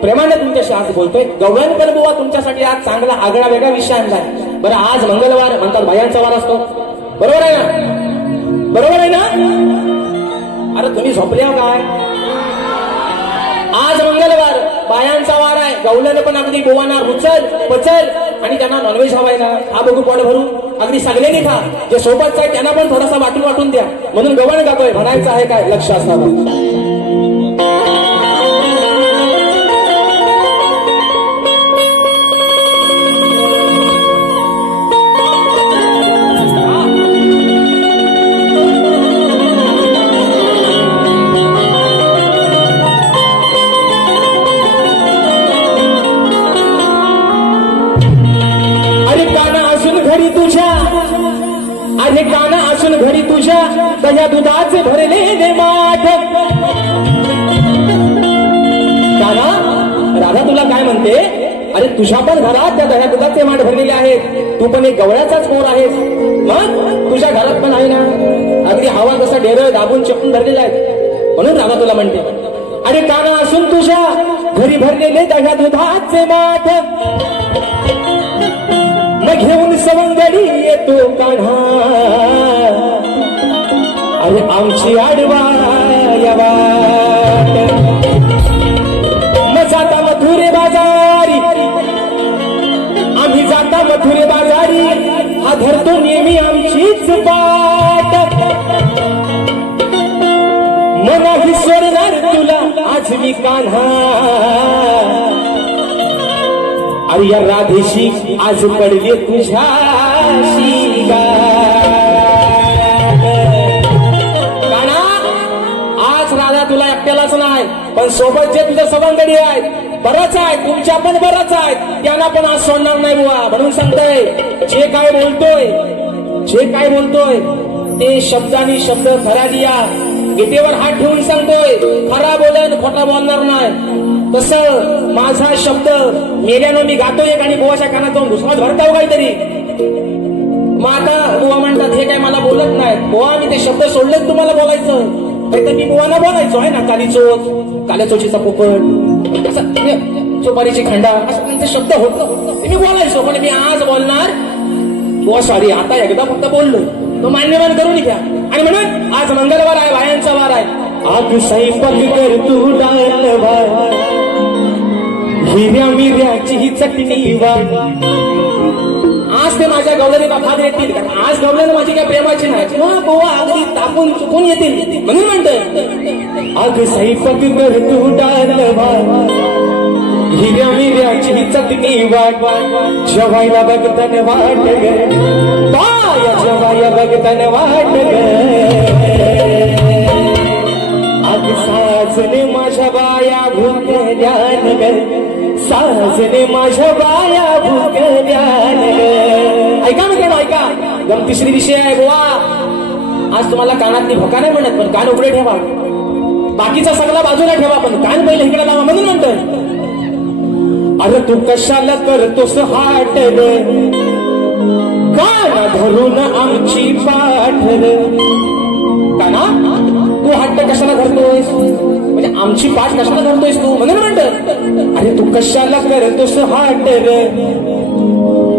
प्रेमाने तुमच्याशी आज बोलतोय. गवळणकर बुवा तुमच्यासाठी आज चांगला आगळा वेगळा विषय आणलाय. बरं आज मंगळवार म्हणतात बायांचा वार असतो. बरोबर आहे ना. अरे तुम्ही झोपले हो काय. आज मंगळवार बायांचा वार आहे. गवळण पण अगदी बुवांना रुचल पचल आणि त्यांना नॉनव्हेज हवाय ना हा बघू पोट भरून अगदी सगळ्यांनी खा. जे सोबतचा आहे त्यांना पण थोडासा वाटून द्या. म्हणून गवळण गातोय म्हणायचं आहे काय लक्ष असावं. अरे काना असून घरी तुझ्या दह्या दुधाचे भरलेले माठ. काना राधा तुला काय म्हणते. अरे तुझ्या पण घरात त्या दह्या दुधाचे माठ भरलेले आहेत. तू पण एक गवळ्याचाच मोर आहेस. मग तुझ्या घरात पण आहे ना अगदी हवा कसा डेरळ दाबून चपून धरलेला आहे. म्हणून राधा तुला म्हणते अरे काना असून तुझ्या घरी भरलेले दह्या दुधाचे माठ. मग घेऊन सवंगडी येतो कान्हा अरे आमची आडवा या वाट. मग जाता मथुरे बाजारी आम्ही जाता मथुरे बाजारी हा धरतो नेहमी आमचीच पाट. मनाही सोडणार तुला आज मी कान्हा अरे या राधेशी आज पडली तुझ्याशी काना. आज राधा तुला एकट्यालाच नाही पण सोबत जे तुझं सवंगडी आहेत बरंच आहे तुमच्या पण बरंच आहेत त्यांना पण आज सोडणार नाही बुवा. म्हणून सांगतोय जे काय बोलतोय ते शब्दानी शब्द खरा दिया. गीतेवर हात ठेवून सांगतोय खरा बोलन खोटा बोलणार नाही. तसं माझा शब्द मेल्यानं मी गातोय आणि बुवाच्या कानात जाऊन दुसराच भरताव काहीतरी. मग आता बुवा म्हणतात हे काय मला बोलत नाहीत. बुवा मी ते शब्द सोडलेच तुम्हाला बोलायचं नाही तर मी बुवाना बोलायचो आहे ना कालीचोच काल्याचोचीचा पोपट चोपारीची खंडा असं त्यांचे शब्द होत मी बोलायचो, पण मी आज बोलणार हो सॉरी आता एकदा फक्त बोललो तो मान्यमान करून घ्या. आणि म्हणून आज मंगळवार आहे, बायांचा वार आहे. आग स्वयंपाक कर तू डाळ भात, हिरव्या मिरची ही चटणी वाट. आज ते माझ्या गवल्याने भात येतील, आज गवल्याने माझी काय प्रेमाची नाही किंवा गोवा अगदी तापून चुकून येतील म्हणून म्हणतोय. आग स्वयंपाक कर तू डाळ भात, हिरव्या मिरची ही चटणी वाट. जेवायला बघताना वाट ग बाया, जेवायला बघताना वाट ग. आग साजने माझ्या बाया भुकल्यान ग, साजने माझ्या बाया भुकल्यान ग. ऐका मित्रांनो ऐका, गमतीशीर विषय आहे गोवा. आज तुम्हाला कानातली भोका नाही म्हणत, पण कान उघडे ठेवा. बाकीचा सगळा बाजूला ठेवा, पण कान पहिले इकडे लावा म्हणून म्हणतोय. अरे तू कशाला करतोस हाट रे, काना धरून आमची पाठ रे. काना तू हट्ट कशाला धरतोयस, म्हणजे आमची पाठ कशाला धरतोयस तू म्हणून म्हणतोय. अरे तू कशाला करतोस हाट रे,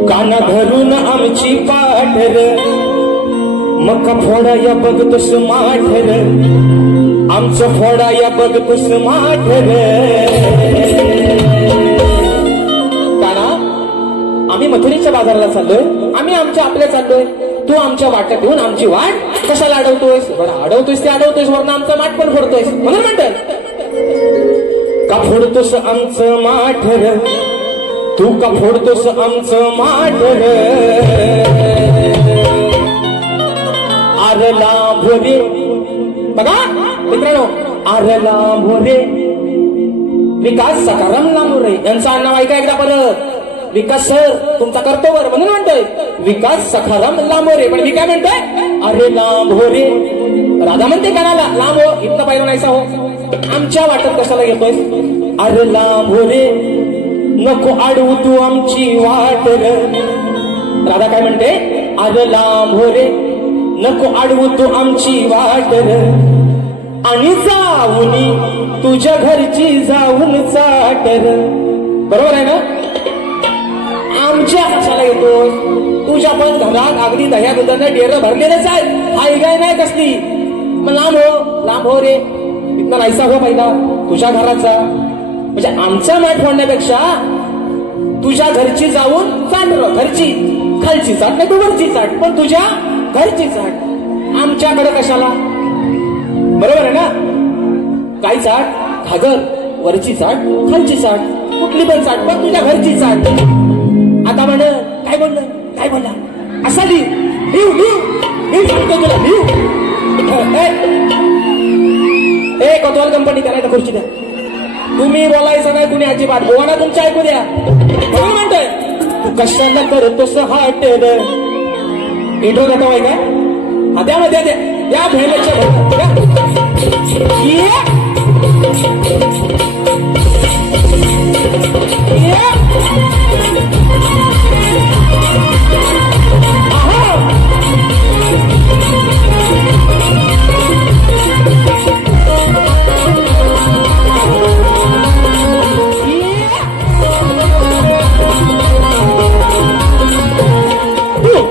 काना धरून आमची पाठ रे. मका फोडाया बघतोस माठ रे, आमचं फोडाया बघतोस माठ रे. आम्ही मथुरेच्या बाजाराला चाललोय, आम्ही आमच्या आपल्या चाललोय, तू आमच्या वाट्यात येऊन आमची वाट कशाला अडवतोयस. बरं अडवतोयस ते अडवतोयस, वरनं आमचा माठ पण फोडतोयस म्हणून म्हणतोय. का फोडतोस आमचं माठ रे, तू का फोडतोस आमचं माठ रे. अरे लांब रे, बघा मित्रांनो, अरे लांब रे. विकास सकाराम लांबोरे यांचं नाव ऐका एकदा परत. विकास सर तुमचा करतो वर म्हणून म्हणतोय विकास सखाराम लांबोरे. पण मी काय म्हणतोय, अरे लांबोरे. राधा म्हणते कानाला लांब हो, इथं पाहिजे नाहीसा हो, आमच्या वाटत कशाला घेतोय. अरे लांबोरे, नको अडवू तू आमची वाट रे. राधा काय म्हणते, अरे लांबोरे, नको अडवू तू आमची वाट रे. आणि जाऊन तुझ्या घरची जाऊन चाट रे. बरोबर आहे ना. आमच्या कशाला येतोय, तुझ्या पण घरात अगदी दह्या दुधाने डेर भरलेलेच आहे, आई गाय नाही कसली. मग लांब हो रे, इथं नाहीसा हो पहिला तुझ्या घराचा. म्हणजे आमचा माठ फोडण्यापेक्षा तुझ्या घरची जाऊन चाट, घरची खालची चाट नाही तू वरची चाट, पण तुझ्या घरची चाट. आमच्याकडे कशाला. बरोबर आहे ना. काही चाट घागर, वरची चाट खालची चाट, कुठली पण चाट पण तुझ्या घरची चाट. आता म्हण काय बोललं, काय बोलला असा लिव सांगतो तुला लिव. ए कोतवाल कंपनी करायला खुर्ची द्या. तुम्ही बोलायचं नाही कुणी अजिबात, गोवाना तुमच्या ऐकू द्या म्हणून म्हणतोय. तू कशाला करतोस हाट रे. इंट्रो देतो आहे काय, हा द्या मध्ये द्या भेळच्या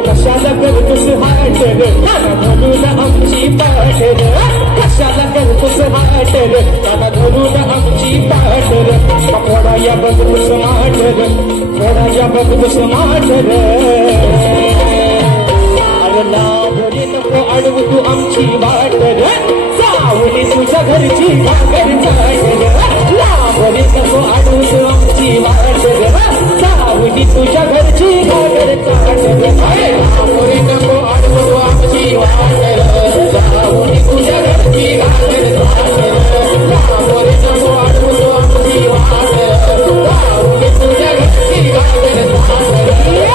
कशाला करतोस हाट रे, काना धरून आमची पाठ रे. कशाला करतोस हाट रे, काना धरून आमची पाठ रे. फोडाया बघतोस माठ रे, फोडाया बघतोस माठ रे. अरे लांबोरे, नको अडवू तू आमची वाट रे. जाऊन तुझ्या घरची घागर चाट रे. लांबोरे, नको अडवू तू आमची वाट रे. जाऊन तुझ्या घरची घागर चाट रे. लांबोरे, नको अडवू तू आमची वाट रे. जाऊन तुझ्या घरची घागर चाट रे. लांबोरे, नको अडवू तू आमची वाट रे. जाऊन तुझ्या घरची घागर चाट रे.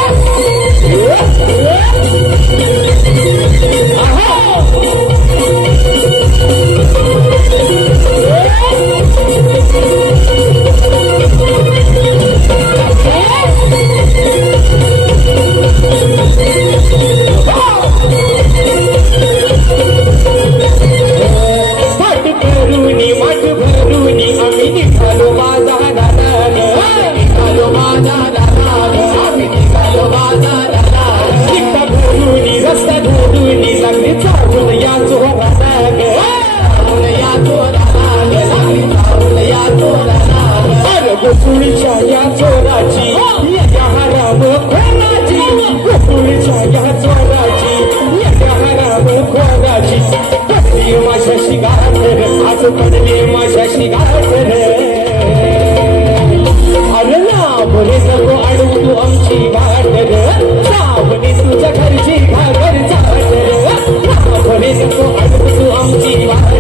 माठ भरून आम्ही निघालो बाजारात. बाजाराला आम्ही निघालो बाजाराला निघता घरूनी रस्ता ढोलूनी लागली चालून या चोराला चालून या चोराला लागली चालून या चोराला अरे गोकुळीच्या या चोराची या हराम खोराची गोकुळीच्या या चोराची या हराम खोराची पडली माझ्याशी गाठ आज पडली माझ्याशी गाठ अरे लाभले नको अडवू तू आमची गाठ लाभली तुझ्या घरची घागर चाट लाभले नको अडवू तू आमची गाठ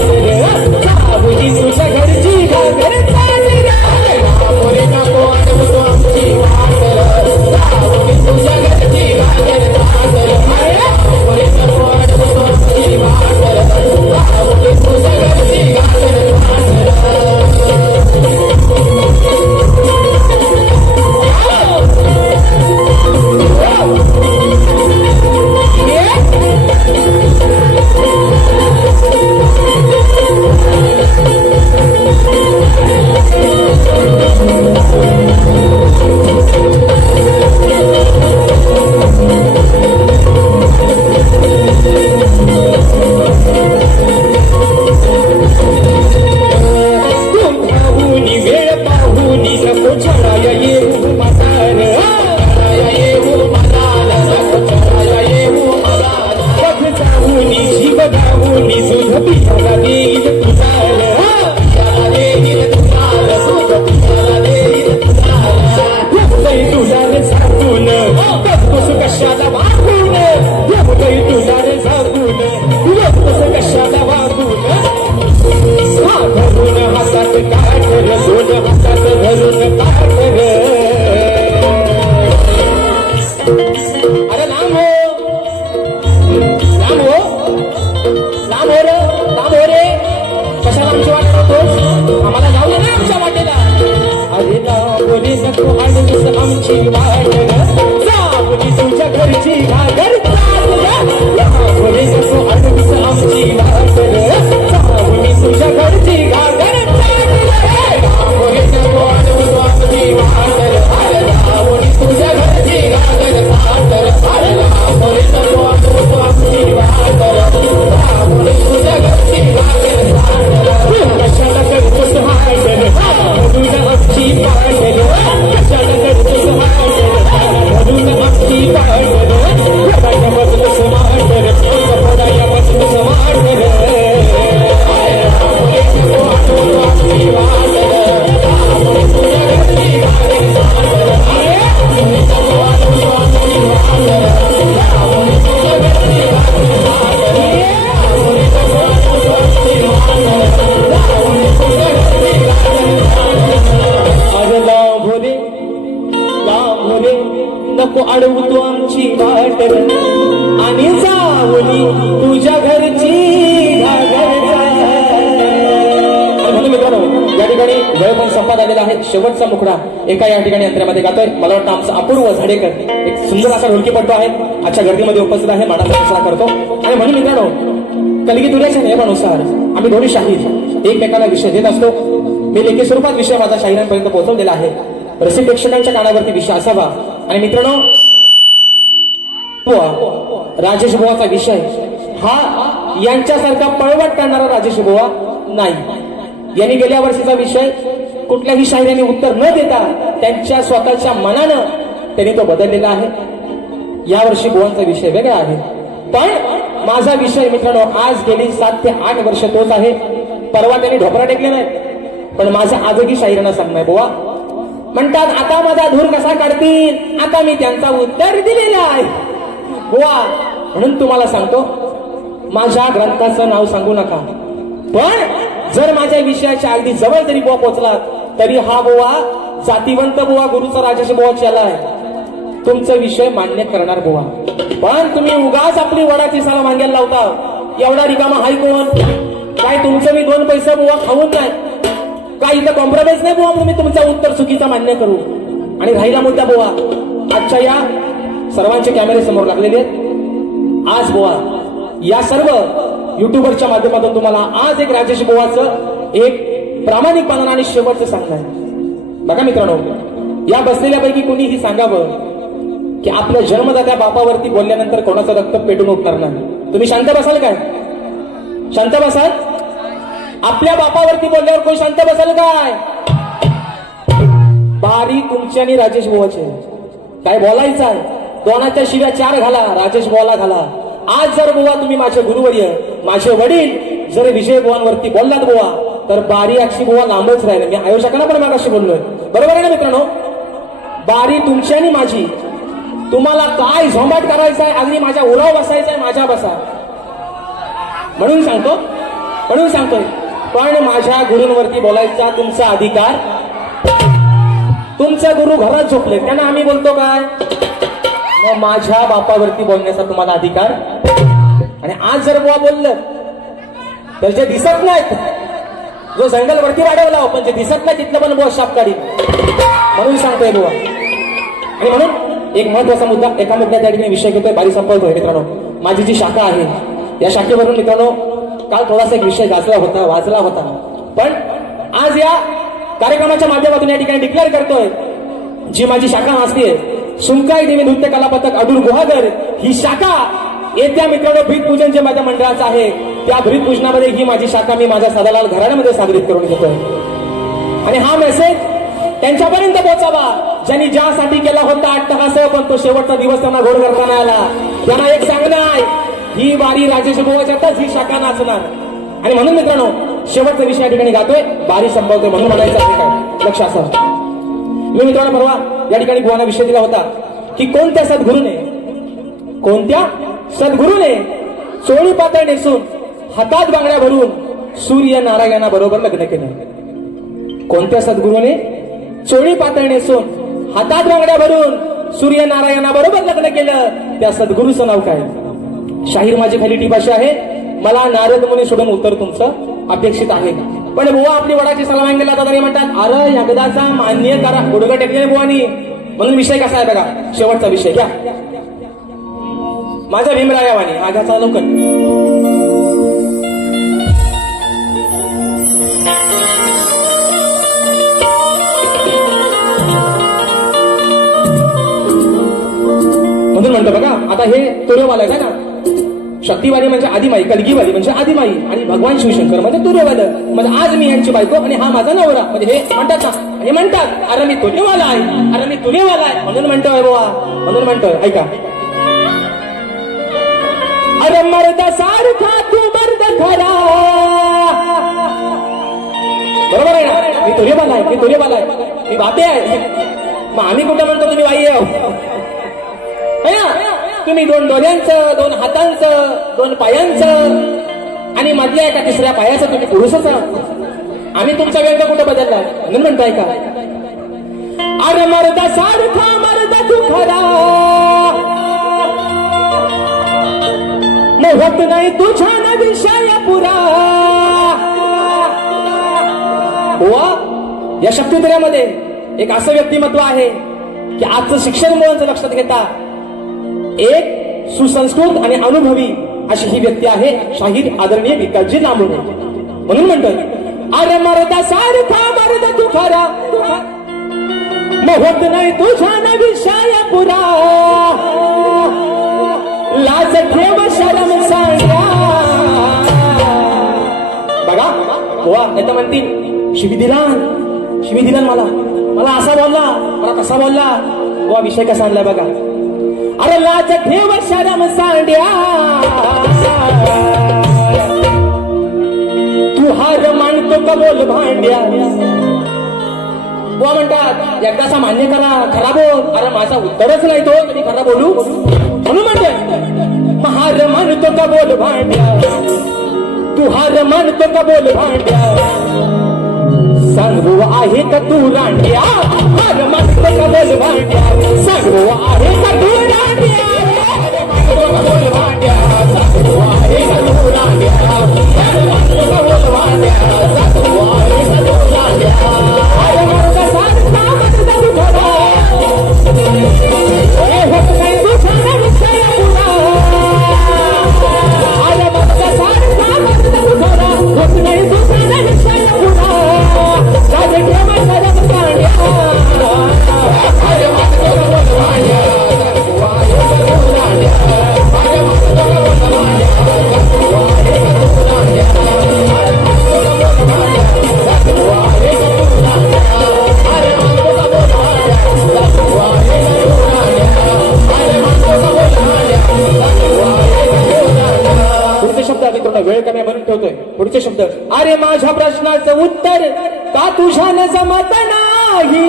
लाभली तुझ्या घरची घागर चाट लाभले नको अडवू तू आमची गाठ लाभली तुझ्या घरची घागर चाट लाभले नको अडवू तू आमची गाठ लाभली तुझ्या घरची घागर शेवटचा मुखडा एका या ठिकाणी यंत्रामध्ये गातोय. मला वाटतं आमचा अपूर्व झाडेकर एक सुंदर असा ढोलकीपट्टू आहे. आजच्या गर्दीमध्ये उपस्थित आहे. मानाचा प्रश्न करतो आणि म्हणून मित्रांनो कलगीतुऱ्याच्या नियमानुसार आम्ही दोन्ही शाहीर एकमेकांना विषय देत असतो. मी लेखी स्वरूपात विषय माझा शाहिरांपर्यंत पोहोचवलेला आहे. रसिक प्रेक्षकांच्या कानावरती विषय असावा. आणि मित्रांनो राजेश बुवाचा विषय हा यांच्यासारखा पळवट करणारा राजेश बुवा नाही. यांनी गेल्या वर्षीचा विषय कुठल्याही शाहिरांनी उत्तर न देता त्यांच्या स्वतःच्या मनानं त्यांनी तो बदललेला आहे. यावर्षी बुवांचा विषय वेगळा आहे. पण माझा विषय मित्रांनो आज गेली 7 ते 8 वर्ष तोच आहे. परवा त्यांनी ढोपरा टेकले नाही पण माझ्या आजही शाहिरांना सांगणार. बुवा म्हणतात आता माझा धूर कसा काढतील. आता मी त्यांचा उत्तर दिलेला आहे. बुवा म्हणून तुम्हाला सांगतो माझ्या ग्रंथाचं नाव सांगू नका. पण जर माझ्या विषयाच्या अगदी जवळ जरी बुवा पोहोचलात तरी हा बुवा जातीवंत बुवा गुरुचा राजेश बुवा चला आहे. तुमचा विषय मान्य करणार बुवा. पण तुम्ही उगाच आपली वडाची साला मांग्याला लावता. एवढा रिकामा हाय कोण काय तुमचं मी 2 पैसे बुवा खाऊन नाही काय इथं कॉम्प्रोमाइज नाही बुवा. तुम्ही तुमचं उत्तर चुकीचं मान्य करू. आणि राहिला मुद्दा बुवा आजच्या या सर्वांचे कॅमेरे समोर लागलेले आहेत. आज बुवा या सर्व युट्यूबरच्या माध्यमातून तुम्हाला आज एक राजेश बुवाचं एक प्रामाणिकपणानं आणि शेवटचं सांगणं आहे. बघा मित्रांनो या बसलेल्यापैकी कोणीही सांगावं की आपल्या जन्मदात्या बापावरती बोलल्यानंतर कोणाचं रक्त पेटून उठणार नाही. तुम्ही शांत बसाल काय? शांत बसाल? आपल्या बापावरती बोलल्यावर कोण शांत बसाल काय? बारी तुमची आणि राजेश बुवाचे. काय बोलायचं आहे? दोनाच्या शिव्या 4 घाला, राजेश बुवाला घाला. आज जर बुवा तुम्ही माझे गुरुवर्य, माझे वडील जर विजय बुवांवरती बोललात बुवा, तर बारी अक्षी बुवा लांबच राहिले. मी आयोजकांना पण मागाशी बोललोय, बरोबर आहे ना मित्रांनो? बारी तुमची आणि माझी. तुम्हाला काय झोंबाट करायचा आहे, अगदी माझ्या उराव बसायचा आहे, माझ्या बसा म्हणून सांगतोय. पण माझ्या गुरूंवरती बोलायचा तुमचा अधिकार. तुमचे गुरु घरात झोपले, त्यांना आम्ही बोलतो काय? मग माझ्या बापावरती बोलण्याचा तुम्हाला अधिकार. आणि आज जर बुवा बोललं तर जे दिसत नाहीत, जो जंगल वरती वाढवला पण जे दिसत नाही तिथलं पण बुवा शाप काढी. म्हणून सांगतोय बुवा. आणि म्हणून एक महत्वाचा मुद्दा, एका मुद्द्यात त्या ठिकाणी विषय घेतोय, बारी संपवतोय मित्रांनो. माझी जी शाखा आहे या शाखेवरून मित्रांनो काल थोडासा एक विषय वाचला होता. पण आज या कार्यक्रमाच्या माध्यमातून या ठिकाणी डिक्लेअर करतोय, जी माझी शाखा असते सुमकाई देवी नृत्य कला पथक अडूर गुहागर, ही शाखा येत्या मित्रांनो भीतपूजन जे माझ्या मंडळाचं आहे त्या भीतपूजनामध्ये ही माझी शाखा मी माझ्या सदालाल घराण्यामध्ये साजरीत करून घेतोय. आणि हा मेसेज त्यांच्यापर्यंत पोहोचावा ज्यांनी ज्यासाठी केला होता अट्टहास, पण तो शेवटचा दिवस त्यांना घोड करता नाही आला. त्यांना एक सांगणं आहे, ही वारी राजेश बुवाच्यातच ही शाखा नाचणार. आणि म्हणून मित्रांनो शेवटचा विषय या ठिकाणी गातोय, बारी संपवतोय म्हणून म्हणायचं आहे काय लक्ष असं. मी मित्रांनो परवा या ठिकाणी बुवांना विषय दिला होता की कोणत्या सद्गुरूने चोळी पातळ नेसून हातात बांगड्या भरून सूर्य नारायणा बरोबर लग्न केलं. कोणत्या सद्गुरूने चोळी पातळ नेसून हातात बांगड्या भरून सूर्य नारायणा बरोबर लग्न केलं, त्या सद्गुरूचं नाव काय? शाहीर माझी खाली टीप आहे, मला नारद मुनी सोडून उत्तर तुमचं अपेक्षित आहे. पण बुवा आपली वडाची सलाम गेला तरी म्हणतात, अरे एकदाचा मान्य करा. गुडघं टेकले बुवानी. म्हणून विषय कसा आहे बघा, शेवटचा विषय घ्या. माझा भीमरायावानी हा घ्याचा लवकर. म्हणून म्हणतो बघा, आता हे तुरेवाला आहे ना, शक्तीवाली म्हणजे आदिमाई, कलगीवाली म्हणजे आदिमाई, आणि भगवान शिवशंकर म्हणजे तुरेवालं. म्हणजे आज मी यांची बायको आणि हा माझा नवरा. म्हणजे हे म्हणतात ना, हे म्हणतात अरे मी तुरेवाला आहे, अरे मी तुरेवाला आहे. म्हणून म्हणतोय बुवा, म्हणून म्हणतोय ऐका. अरे मर्द सारखा तू मर्द खरा. बरोबर आहे ना? मी तुरेवाला आहे, मी तुरेवाला आहे, मी बापे आहे. मग आम्ही कुठं म्हणतो तुम्ही बाई आहे? तुम्ही 2 डोळ्यांचं, 2 हातांचं, 2 पायांचं आणि मधल्या एका 3ऱ्या पायाचं तुम्ही पुरुषच आहात. आम्ही तुमचा व्यंग कुठं बदललाय म्हणून म्हणताय का? अरे मर्दा सारखा मर्द तू खरा, मग होत नाही तुझ्या ना विषय पुरा. बुवा या शक्तित्रयामध्ये एक असं व्यक्तिमत्व आहे की आजचं शिक्षण मुलांचं लक्षात घेता एक सुसंस्कृत आणि अनुभवी अशी ही व्यक्ती आहे, शाहीर आदरणीय विकासजी लांबोडे. म्हणून म्हणतोय, अरे मर्दा सारखा मर्द तू खरा, मग होत नाही तुझ्या ना विषय पुरा. लाज ठेव शरम सांगा. बघा बुवा नाही तर म्हणतील शिवी दिला मला असा बोलला, मला कसा बोलला. बुवा विषय कसा आणला बघा. अरे लाज ठेव शरम सांड्या, तू हार मानतो का बोल भांड्या. बुवा म्हणतात एकदाचा मान्य करा, खरा बोल. अरे माझा उत्तरच नाही तो, तुम्ही खरा बोलू म्हणून म्हणतोय. हार मानतो का बोल भांड्या, तू हार मानतो का बोल भांड्या. सांगू आहे का तू रांड्या, हार मानतो का बोल भांड्या. सांगू आहे का तू रांड्या, बोल भांड्या. सांगू आहे का तू रांड्या, हार मानतो का बोल भांड्या. सांगू आहे का तू रांड्या. हार मानतो सारखा मर्द तू खरा, होत नाही तुझ्या विषय पुरा. हार मानतो सारखा मर्द तू खरा, होत नाही तुझ्या विषय पुरा. लाज ठेव शरम सांड्या, शब्द. अरे माझ्या प्रश्नाचं उत्तर का तुझ्यानं जमत नाही.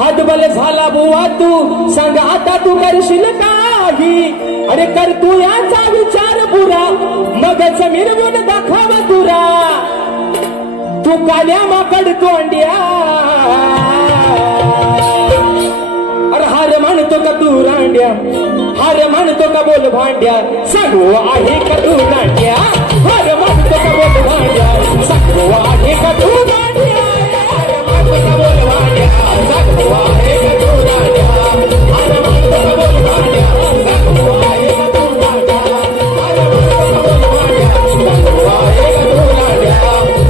हातबल झाला बुवा तू सांग आता तू करशील काही. अरे कर तू याचा विचार पुरा मगच मिरवून दाखव तुरा. तू काल्या माकड तोंड्या अरे हार म्हणतो का तू रांड्या. हार म्हणतो का बोल भांड्या. सांगू आहे का तू रांड्या. हार म्हणतो का बोल भांड्या. सांगू आहे का तू रांड्या. हार म्हणतो का बोल भांड्या. सांगू आहे का तू रांड्या. हार म्हणतो का बोल भांड्या. सांगू आहे का तू रांड्या. हार म्हणतो का बोल भांड्या. सांगू आहे का तू रांड्या.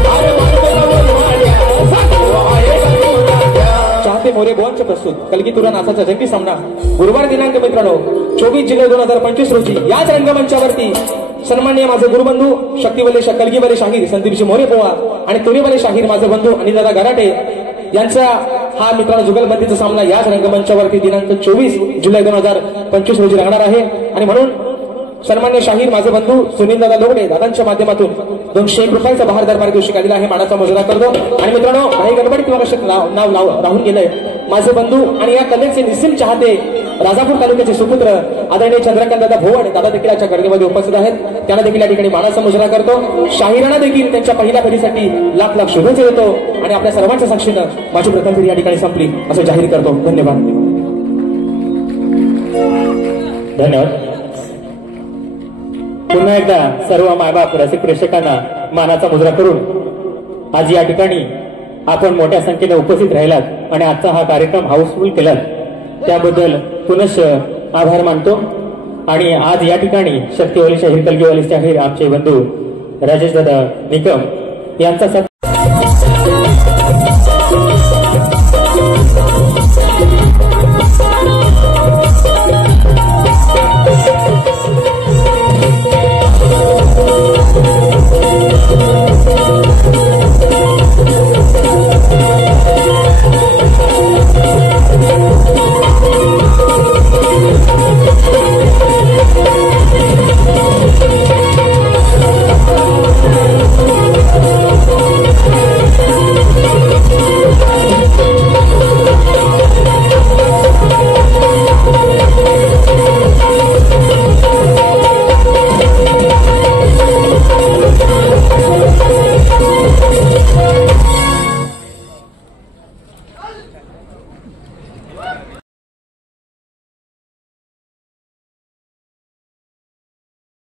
हार म्हणतो का बोल भांड्या. सांगू आहे का तू रांड्या. चाहते मोरे बोलचे प्रस्तुत कलगीतुरा नाचाचा जंगी सामना गुरुवार दिनांक मित्रांनो 24 जुलै 2025 रोजी याच रंगमंचावरती सन्माननीय माझे गुरुबंधू शक्तिवले कलगीवले शाहीर संदीपजी मोरे पोवा आणि तुरीवले शाहीर माझे बंधू अनिलदादा गराटे यांचा हा मित्रांनो जुगलबंदीचा सामना याच रंगमंचावरती दिनांक 24 जुलै 2025 रोजी रंगणार आहे. आणि म्हणून सन्मान्य शाहीर माझे बंधू सुनीलदादा लोगडे दादांच्या माध्यमातून 201 रुपयाचा बहारदार पारितोषिक आलेला आहे. मानाचा मुजरा करतो. आणि मित्रांनो काही गडबड किंवा नाव राहून गेलंय. माझे बंधू आणि या कलेचे निस्सीम चाहते राजापूर तालुक्याचे सुपुत्र आदरणीय चंद्रकांत दादा भोवड दादा देखील याच्या गर्दीमध्ये उपस्थित आहेत. त्यांना देखील या ठिकाणी मानाचा मुजरा करतो. शाहिरांना देखील त्यांच्या पहिल्या फेरीसाठी लाख लाख शुभेच्छा देतो. आणि आपल्या सर्वांच्या साक्षीनं माझी प्रथम फेरी या ठिकाणी संपली असं जाहीर करतो. धन्यवाद. धन्यवाद. पुन्हा एकदा सर्व मायबाप रसिक प्रेक्षकांना मानाचा मुजरा करून आज या ठिकाणी आपण मोठ्या संख्येने उपस्थित राहिलात आणि आजचा हा कार्यक्रम हाऊसफुल केलात त्याबद्दल पुनश्च आभार मानतो. आणि आज या ठिकाणी शक्तिवली शाहीर कलगीवली शाहीर आमचे बंधू राजेश दादा निकम यांचा